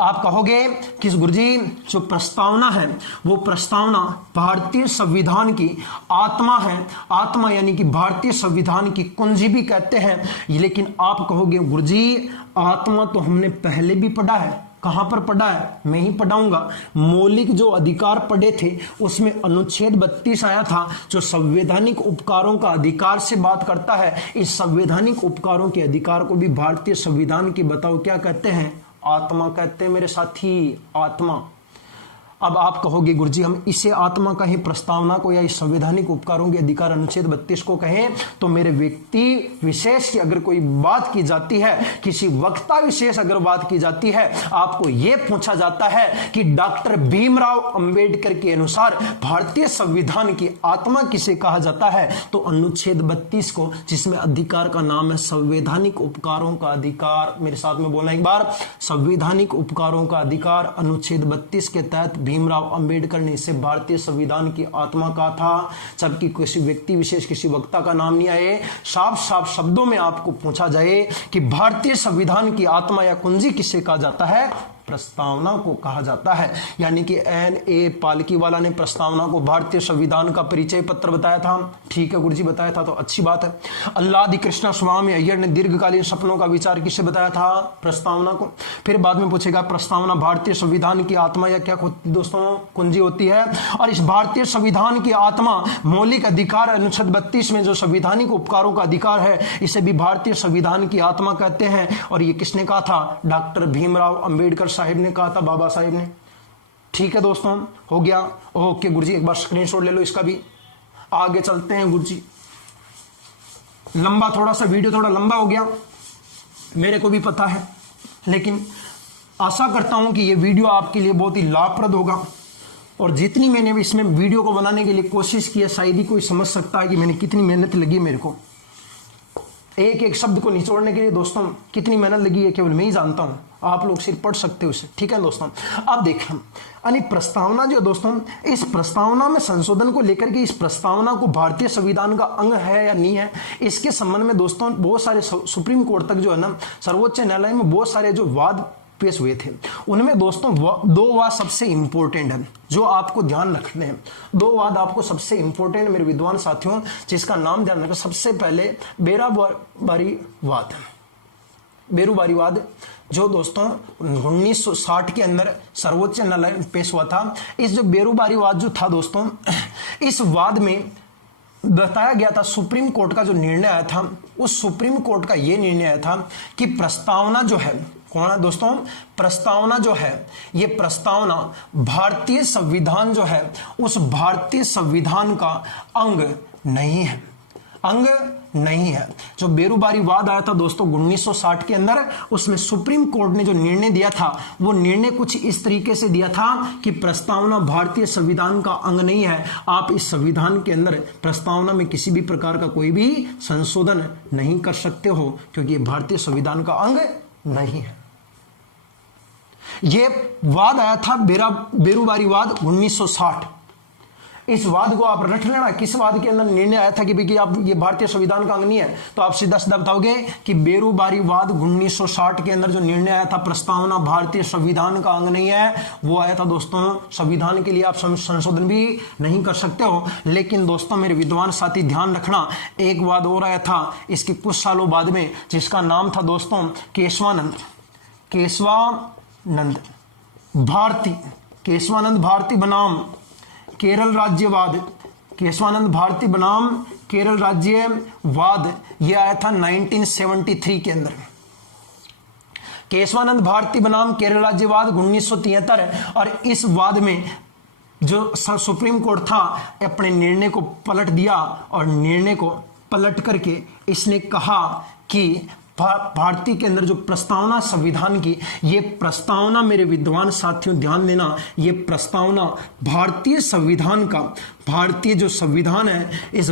आप कहोगे कि गुरुजी जो प्रस्तावना है वो प्रस्तावना भारतीय संविधान की आत्मा है, आत्मा यानी कि भारतीय संविधान की कुंजी भी कहते हैं। लेकिन आप कहोगे गुरुजी आत्मा तो हमने पहले भी पढ़ा है। कहां पर पढ़ा है? मैं ही पढ़ाऊंगा। मौलिक जो अधिकार पढ़े थे उसमें अनुच्छेद 32 आया था जो संवैधानिक उपकारों का अधिकार से बात करता है। इस संवैधानिक उपकारों के अधिकार को भी भारतीय संविधान की बताओ क्या कहते हैं? आत्मा कहते हैं मेरे साथी, आत्मा। अब आप कहोगे गुरुजी हम इसे आत्मा कहें प्रस्तावना को या इस संवैधानिक उपकारों के अधिकार अनुच्छेद 32 को कहें, तो मेरे व्यक्ति विशेष की अगर कोई बात की जाती है, किसी वक्ता विशेष अगर बात की जाती है, आपको यह पूछा जाता है कि डॉक्टर भीमराव अंबेडकर के अनुसार भारतीय संविधान की आत्मा किसे कहा जाता है? तो अनुच्छेद 32 को, जिसमें अधिकार का नाम है संवैधानिक उपकारों का अधिकार। मेरे साथ में बोलना एक बार, संवैधानिक उपकारों का अधिकार अनुच्छेद 32 के तहत भीमराव अंबेडकर ने इसे भारतीय संविधान की आत्मा कहा था। जबकि किसी व्यक्ति विशेष, किसी वक्ता का नाम नहीं आए, साफ साफ शब्दों में आपको पूछा जाए कि भारतीय संविधान की आत्मा या कुंजी किसे कहा जाता है? प्रस्तावना को कहा जाता है। यानी कि N.A. पालकीवाला ने प्रस्तावना को भारतीय संविधान का परिचय पत्र बताया था। ठीक है गुरुजी, बताया था तो अच्छी बात है। अल्लादी कृष्णा स्वामी अय्यर ने दीर्घकालीन सपनों का विचार किससे बताया था? प्रस्तावना को। फिर बाद में पूछेगा प्रस्तावना भारतीय संविधान की आत्मा या क्या दोस्तों? कुंजी होती है। और इस भारतीय संविधान की आत्मा मौलिक अधिकार अनुच्छेद 32 में जो संवैधानिक उपकारों का अधिकार है, इसे भी भारतीय संविधान की आत्मा कहते हैं। और ये किसने कहा था? डॉक्टर भीमराव अंबेडकर साहिब ने कहा था, बाबा साहिब ने। ठीक है दोस्तों, हो गया। ओके गुरुजी, एक बार स्क्रीनशॉट ले लो इसका भी। आगे चलते हैं गुरुजी। लंबा थोड़ा सा वीडियो, थोड़ा लंबा हो गया, मेरे को भी पता है, लेकिन आशा करता हूं कि ये वीडियो आपके लिए बहुत ही लाभप्रद होगा। और जितनी मैंने इसमें वीडियो को बनाने के लिए कोशिश की है, शायद ही कोई समझ सकता है कि मैंने कितनी मेहनत लगी मेरे को। एक एक शब्द को निचोड़ने के लिए दोस्तों कितनी मेहनत लगी है केवल मैं ही जानता हूं। आप लोग सिर्फ पढ़ सकते हो इसे, ठीक है दोस्तों। अब देखें यानी प्रस्तावना जो दोस्तों, इस प्रस्तावना में संशोधन को लेकर के, इस प्रस्तावना को भारतीय संविधान का अंग है या नहीं है, इसके संबंध में दोस्तों बहुत सारे सुप्रीम कोर्ट तक जो है ना, सर्वोच्च न्यायालय में बहुत सारे जो वाद पेश हुए थे। उनमें दोस्तों दो वाद सबसे इंपॉर्टेंट है जो आपको ध्यान रखने हैं। दो वाद आपको सबसे इंपॉर्टेंट मेरे विद्वान साथियों, जिसका नाम ध्यान रखें। सबसे पहले बेरूबारीवाद, बेरूबारीवाद जो दोस्तों 1960 के अंदर सर्वोच्च न्यायालय में पेश हुआ था। इस जो बेरूबारीवाद जो था दोस्तों, इस वाद में बताया गया था, सुप्रीम कोर्ट का जो निर्णय आया था, उस सुप्रीम कोर्ट का यह निर्णय आया था कि प्रस्तावना जो है, कौन है दोस्तों, प्रस्तावना जो है, ये प्रस्तावना भारतीय संविधान जो है उस भारतीय संविधान का अंग नहीं है, अंग नहीं है। जो बेरूबारीवाद आया था दोस्तों 1960 के अंदर, उसमें सुप्रीम कोर्ट ने जो निर्णय दिया था, वो निर्णय कुछ इस तरीके से दिया था कि प्रस्तावना भारतीय संविधान का अंग नहीं है। आप इस संविधान के अंदर प्रस्तावना में किसी भी प्रकार का कोई भी संशोधन नहीं कर सकते हो, क्योंकि ये भारतीय संविधान का अंग नहीं है। ये वाद आया था बेरूबारीवाद 1960। इस वाद को आप रट लेना, किस वाद के अंदर निर्णय आया था कि भाई आप ये भारतीय संविधान का अंग नहीं है, तो आप सीधा सीधा बताओगे कि बेरूबारीवाद 1960 के अंदर जो निर्णय आया था, प्रस्तावना भारतीय संविधान का अंग नहीं है, वो आया था दोस्तों संविधान के लिए आप संशोधन भी नहीं कर सकते हो। लेकिन दोस्तों मेरे विद्वान साथी ध्यान रखना, एक वाद और आया था इसके कुछ सालों बाद में, जिसका नाम था दोस्तों केशवानंद भारती, केशवानंद भारती बनाम केरल राज्यवाद, केशवानंद भारती बनाम केरल राज्यवाद, यह आया था 1973 के अंदर। केशवानंद भारती बनाम केरल राज्यवाद 1973, और इस वाद में जो सुप्रीम कोर्ट था अपने निर्णय को पलट दिया, और निर्णय को पलट करके इसने कहा कि भारतीय के अंदर जो प्रस्तावना संविधान की, ये प्रस्तावना मेरे विद्वान साथियों ध्यान देना, ये प्रस्तावना भारतीय संविधान का, भारतीय जो संविधान है, इस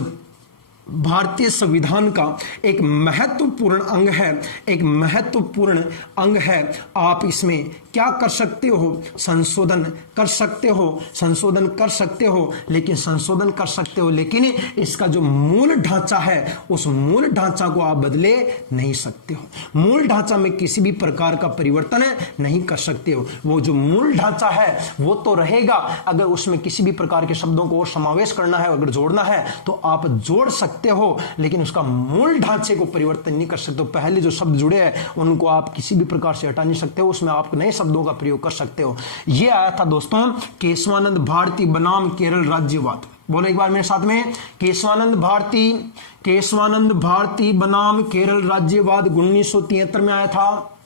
भारतीय संविधान का एक महत्वपूर्ण अंग है, एक महत्वपूर्ण अंग है। आप इसमें क्या कर सकते हो, संशोधन कर सकते हो, संशोधन कर सकते हो, लेकिन संशोधन कर सकते हो, लेकिन इसका जो मूल ढांचा है, उस मूल ढांचा को आप बदले नहीं सकते हो। मूल ढांचा में किसी भी प्रकार का परिवर्तन नहीं कर सकते हो। वो जो मूल ढांचा है वो तो रहेगा, अगर उसमें किसी भी प्रकार के शब्दों को और समावेश करना है, अगर जोड़ना है तो आप जोड़ सकते हो, लेकिन उसका मूल ढांचे को परिवर्तन नहीं कर सकते हो। पहले जो शब्द जुड़े हैं उनको आप किसी भी प्रकार से हटा नहीं सकते हो, उसमें आप नए शब्दों का प्रयोग कर सकते हो। यह आया था दोस्तों केशवानंद भारती बनाम केरल राज्यवाद। बोलो एक बार मेरे साथ में, केशवानंद भारती बनाम केरल राज्यवाद 1973 में आया था।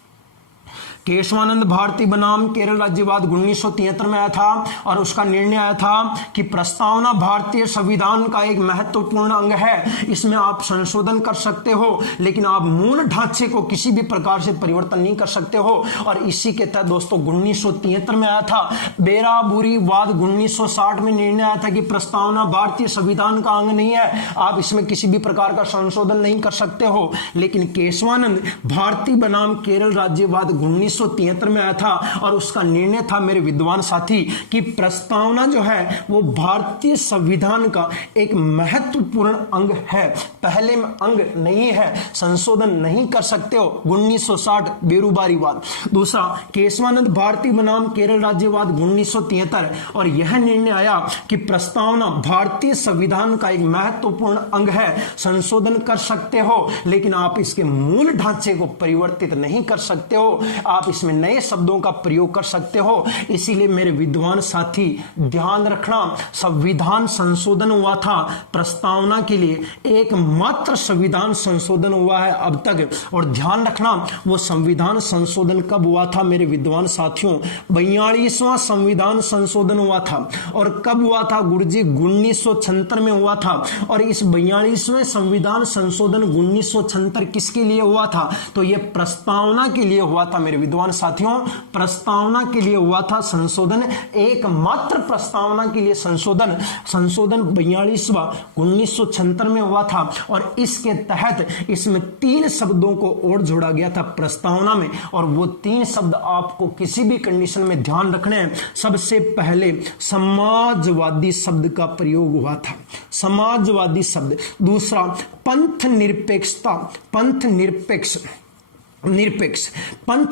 केशवानंद भारती बनाम केरल राज्यवाद 1973 में आया था, और उसका निर्णय आया था कि प्रस्तावना भारतीय संविधान का एक महत्वपूर्ण अंग है, इसमें आप संशोधन कर सकते हो, लेकिन आप मूल ढांचे को किसी भी प्रकार से परिवर्तन नहीं कर सकते हो। और इसी के तहत दोस्तों 1973 में आया था बेरूबारीवाद 1960 में निर्णय आया था कि प्रस्तावना भारतीय संविधान का अंग नहीं है, आप इसमें किसी भी प्रकार का संशोधन नहीं कर सकते हो। लेकिन केशवानंद भारती बनाम केरल राज्यवाद 1973 में आया था, और उसका निर्णय था मेरे विद्वान साथी कि प्रस्तावना जो है वो भारतीय संविधान का एक महत्वपूर्ण अंग है, पहले में अंग नहीं है, संशोधन नहीं कर सकते हो। 1960 बेरूबारीवाद। दूसरा केशवानंद भारती बनाम केरल राज्यवाद 1973, और यह निर्णय आया कि प्रस्तावना भारतीय संविधान का एक महत्वपूर्ण अंग है, संशोधन कर सकते हो, लेकिन आप इसके मूल ढांचे को परिवर्तित नहीं कर सकते हो, आप इसमें नए शब्दों का प्रयोग कर सकते हो। इसीलिए मेरे विद्वान साथी ध्यान रखना, संविधान संशोधन हुआ था प्रस्तावना के लिए, एकमात्र संविधान संशोधन हुआ है अब तक। और ध्यान रखना वो संविधान संशोधन कब हुआ था मेरे विद्वान साथियों, 42वां संविधान संशोधन हुआ था। और कब हुआ था गुरुजी, 1976 में हुआ था। और इस 42वें संविधान संशोधन 1976 किसके लिए हुआ था, तो यह प्रस्तावना के लिए हुआ था मेरे विद्वान विद्वान साथियों, प्रस्तावना के लिए हुआ था संशोधन, एकमात्र प्रस्तावना के लिए संशोधन 42वां 1976 में हुआ था। और इसके तहत इसमें 3 शब्दों को और जोड़ा गया था प्रस्तावना में, और वो 3 शब्द आपको किसी भी कंडीशन में ध्यान रखने हैं। सबसे पहले समाजवादी शब्द का प्रयोग हुआ था, समाजवादी शब्द। दूसरा पंथ निरपेक्षता, पंथ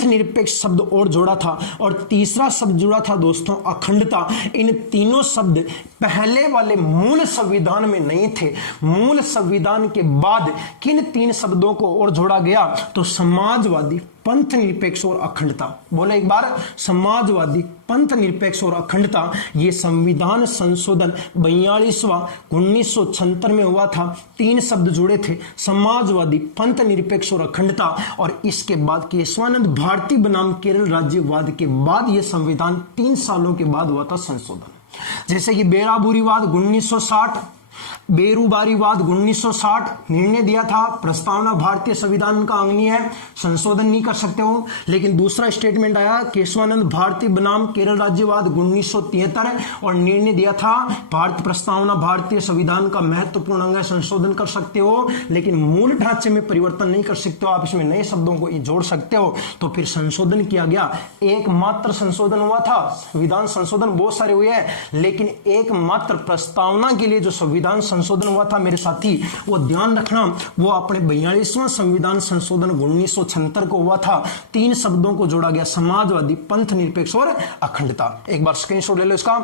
निरपेक्ष शब्द और जोड़ा था। और तीसरा शब्द जुड़ा था दोस्तों अखंडता। इन तीनों शब्द पहले वाले मूल संविधान में नहीं थे। मूल संविधान के बाद किन 3 शब्दों को और जोड़ा गया? तो समाजवादी, पंथ निरपेक्ष और अखंडता। बोले एक बार, समाजवादी, पंथ निरपेक्ष और अखंडता। ये संविधान संशोधन 42वां 1976 में हुआ था। 3 शब्द जुड़े थे, समाजवादी, पंथ निरपेक्ष और अखंडता। और इसके बाद केशवानंद भारती बनाम केरल राज्यवाद के बाद यह संविधान 3 सालों के बाद हुआ था संशोधन। जैसे कि बेराबुरीवाद 1960, बेरुबारीवाद 1960 निर्णय दिया था प्रस्तावना भारतीय संविधान का अंग नहीं है, संशोधन नहीं कर सकते हो। लेकिन दूसरा स्टेटमेंट आया केशवानंद भारती बनाम केरल राज्यवाद 1973 और निर्णय दिया था भारत प्रस्तावना भारतीय संविधान का महत्वपूर्ण अंग है, संशोधन कर सकते हो, लेकिन मूल ढांचे में परिवर्तन नहीं कर सकते हो, आप इसमें नए शब्दों को जोड़ सकते हो। तो फिर संशोधन किया गया, एकमात्र संशोधन हुआ था। संविधान संशोधन बहुत सारे हुए हैं, लेकिन एकमात्र प्रस्तावना के लिए जो संविधान संशोधन हुआ था मेरे साथी, वो ध्यान रखना, वो अपने 42वां संविधान संशोधन 1976 को हुआ था। 3 शब्दों को जोड़ा गया, समाजवादी, पंथ निरपेक्ष और अखंडता। एक बार स्क्रीनशॉट ले लो इसका।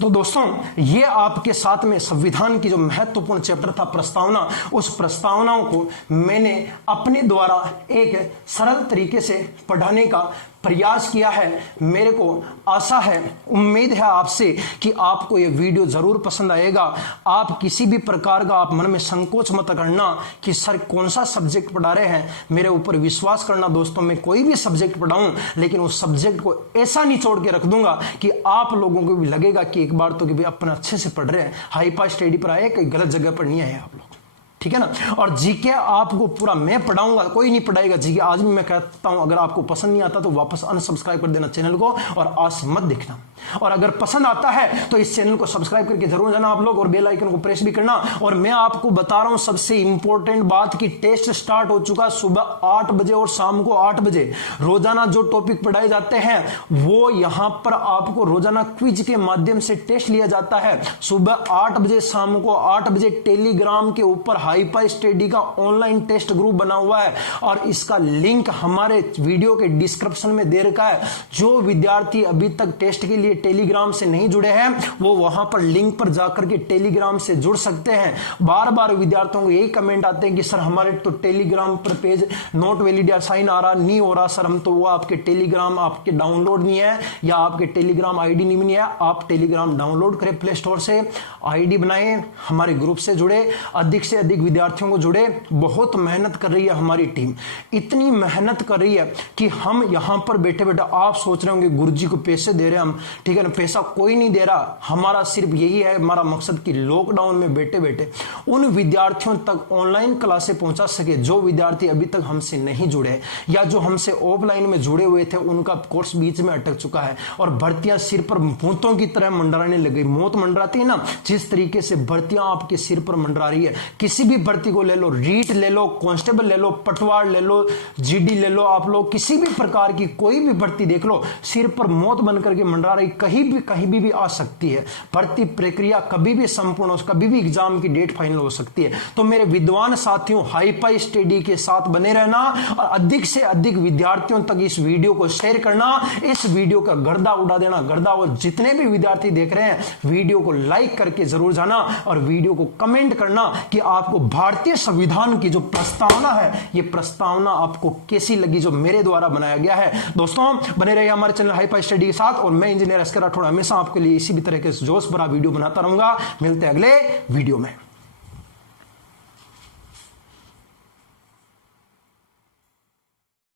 तो दोस्तों, ये आपके साथ में संविधान की जो महत्वपूर्ण चैप्टर था प्रस्तावना, उस प्रस्तावनाओं को मैंने अपने द्वारा एक सरल तरीके से पढ़ाने का प्रयास किया है। मेरे को आशा है, उम्मीद है आपसे कि आपको ये वीडियो जरूर पसंद आएगा। आप किसी भी प्रकार का आप मन में संकोच मत करना कि सर कौन सा सब्जेक्ट पढ़ा रहे हैं। मेरे ऊपर विश्वास करना दोस्तों, मैं कोई भी सब्जेक्ट पढ़ाऊं, लेकिन उस सब्जेक्ट को ऐसा निचोड़ के रख दूंगा कि आप लोगों को भी लगेगा कि एक बार तो कि भाई अपना अच्छे से पढ़ रहे हैं, हाई पास स्टडी पर आए, कहीं गलत जगह पर नहीं आए आप लोग, ठीक है ना। और जीके आपको पूरा मैं पढ़ाऊंगा, कोई नहीं पढ़ाएगा जीके। आज भी मैं कहता हूं, अगर आपको पसंद नहीं आता तो वापस अनसब्सक्राइब कर देना चैनल को और आज से मत देखना। और अगर पसंद आता है तो इस चैनल को सब्सक्राइब करके जरूर जाना आप लोग, और बेल आइकन को प्रेस भी करना। और मैं आपको बता रहा हूं सबसे इंपॉर्टेंट बात कि टेस्ट स्टार्ट हो चुका है सुबह 8 बजे और शाम को 8 बजे। रोजाना जो टॉपिक पढ़ाए जाते हैं वो यहां पर आपको रोजाना क्विज के माध्यम से टेस्ट लिया जाता है। सुबह 8 बजे, शाम को 8 बजे टेलीग्राम के ऊपर हाईपाई स्टडी का ऑनलाइन टेस्ट ग्रुप बना हुआ है, और इसका लिंक हमारे वीडियो के डिस्क्रिप्शन में दे रखा है। जो विद्यार्थी अभी तक टेस्ट के लिए टेलीग्राम से नहीं जुड़े हैं, वो वहां पर लिंक पर जाकर के टेलीग्राम से जुड़ सकते हैं। बार बार विद्यार्थियों को यही कमेंट आते हैं कि सर हमारे तो टेलीग्राम पर पेज नॉट वैलिड साइन आ रहा, नहीं हो रहा सर, हम तो वो आपके टेलीग्राम आपके डाउनलोड नहीं है, या आपके टेलीग्राम आईडी नहीं है। आप टेलीग्राम डाउनलोड करें प्ले स्टोर से, आईडी बनाएं, हमारे ग्रुप से जुड़े, अधिक से अधिक विद्यार्थियों को जुड़े। बहुत मेहनत कर रही है हमारी टीम, इतनी मेहनत कर रही है कि हम यहां पर बैठे बैठे, आप सोच रहे होंगे गुरुजी को पैसे दे रहे हैं हम, ठीक है ना, पैसा कोई नहीं दे रहा। हमारा सिर्फ यही है, हमारा मकसद कि लॉकडाउन में बैठे बैठे उन विद्यार्थियों तक ऑनलाइन क्लासें पहुंचा सके जो विद्यार्थी अभी तक हमसे नहीं जुड़े, या जो हमसे ऑफलाइन में जुड़े हुए थे उनका कोर्स बीच में अटक चुका है, और भर्तियां सिर पर भूतों की तरह मंडराने लगी। मौत मंडराती है ना, जिस तरीके से भर्तियां आपके सिर पर मंडरा रही है। किसी भी भर्ती को ले लो, रीट ले लो, कांस्टेबल ले लो, पटवार ले लो, जीडी ले लो, आप लोग किसी भी प्रकार की कोई भी भर्ती देख लो, सिर पर मौत बनकर के मंडरा रही, कहीं भी आ सकती है। भर्ती प्रक्रिया कभी भी संपूर्ण हो, कभी भी एग्जाम की डेट फाइनल हो सकती है। तो मेरे विद्वान साथियों, हाईपाई स्टडी के साथ बने रहना और अधिक से अधिक विद्यार्थियों तक इस वीडियो को शेयर करना, इस वीडियो का गर्दा उड़ा देना, गर्दा। और जितने भी विद्यार्थी देख रहे हैं वीडियो को लाइक करके जरूर जाना, और वीडियो को कमेंट करना कि आपको भारतीय संविधान की जो प्रस्तावना है, ये प्रस्तावना आपको कैसी लगी जो मेरे द्वारा बनाया गया है। दोस्तों बने रहिए हमारे चैनल हाईपाई स्टडी के साथ, और मैं इंजीनियर एसके राठौड़ हमेशा आपके लिए इसी भी तरह के जोश भरा वीडियो बनाता रहूंगा। मिलते हैं अगले वीडियो में।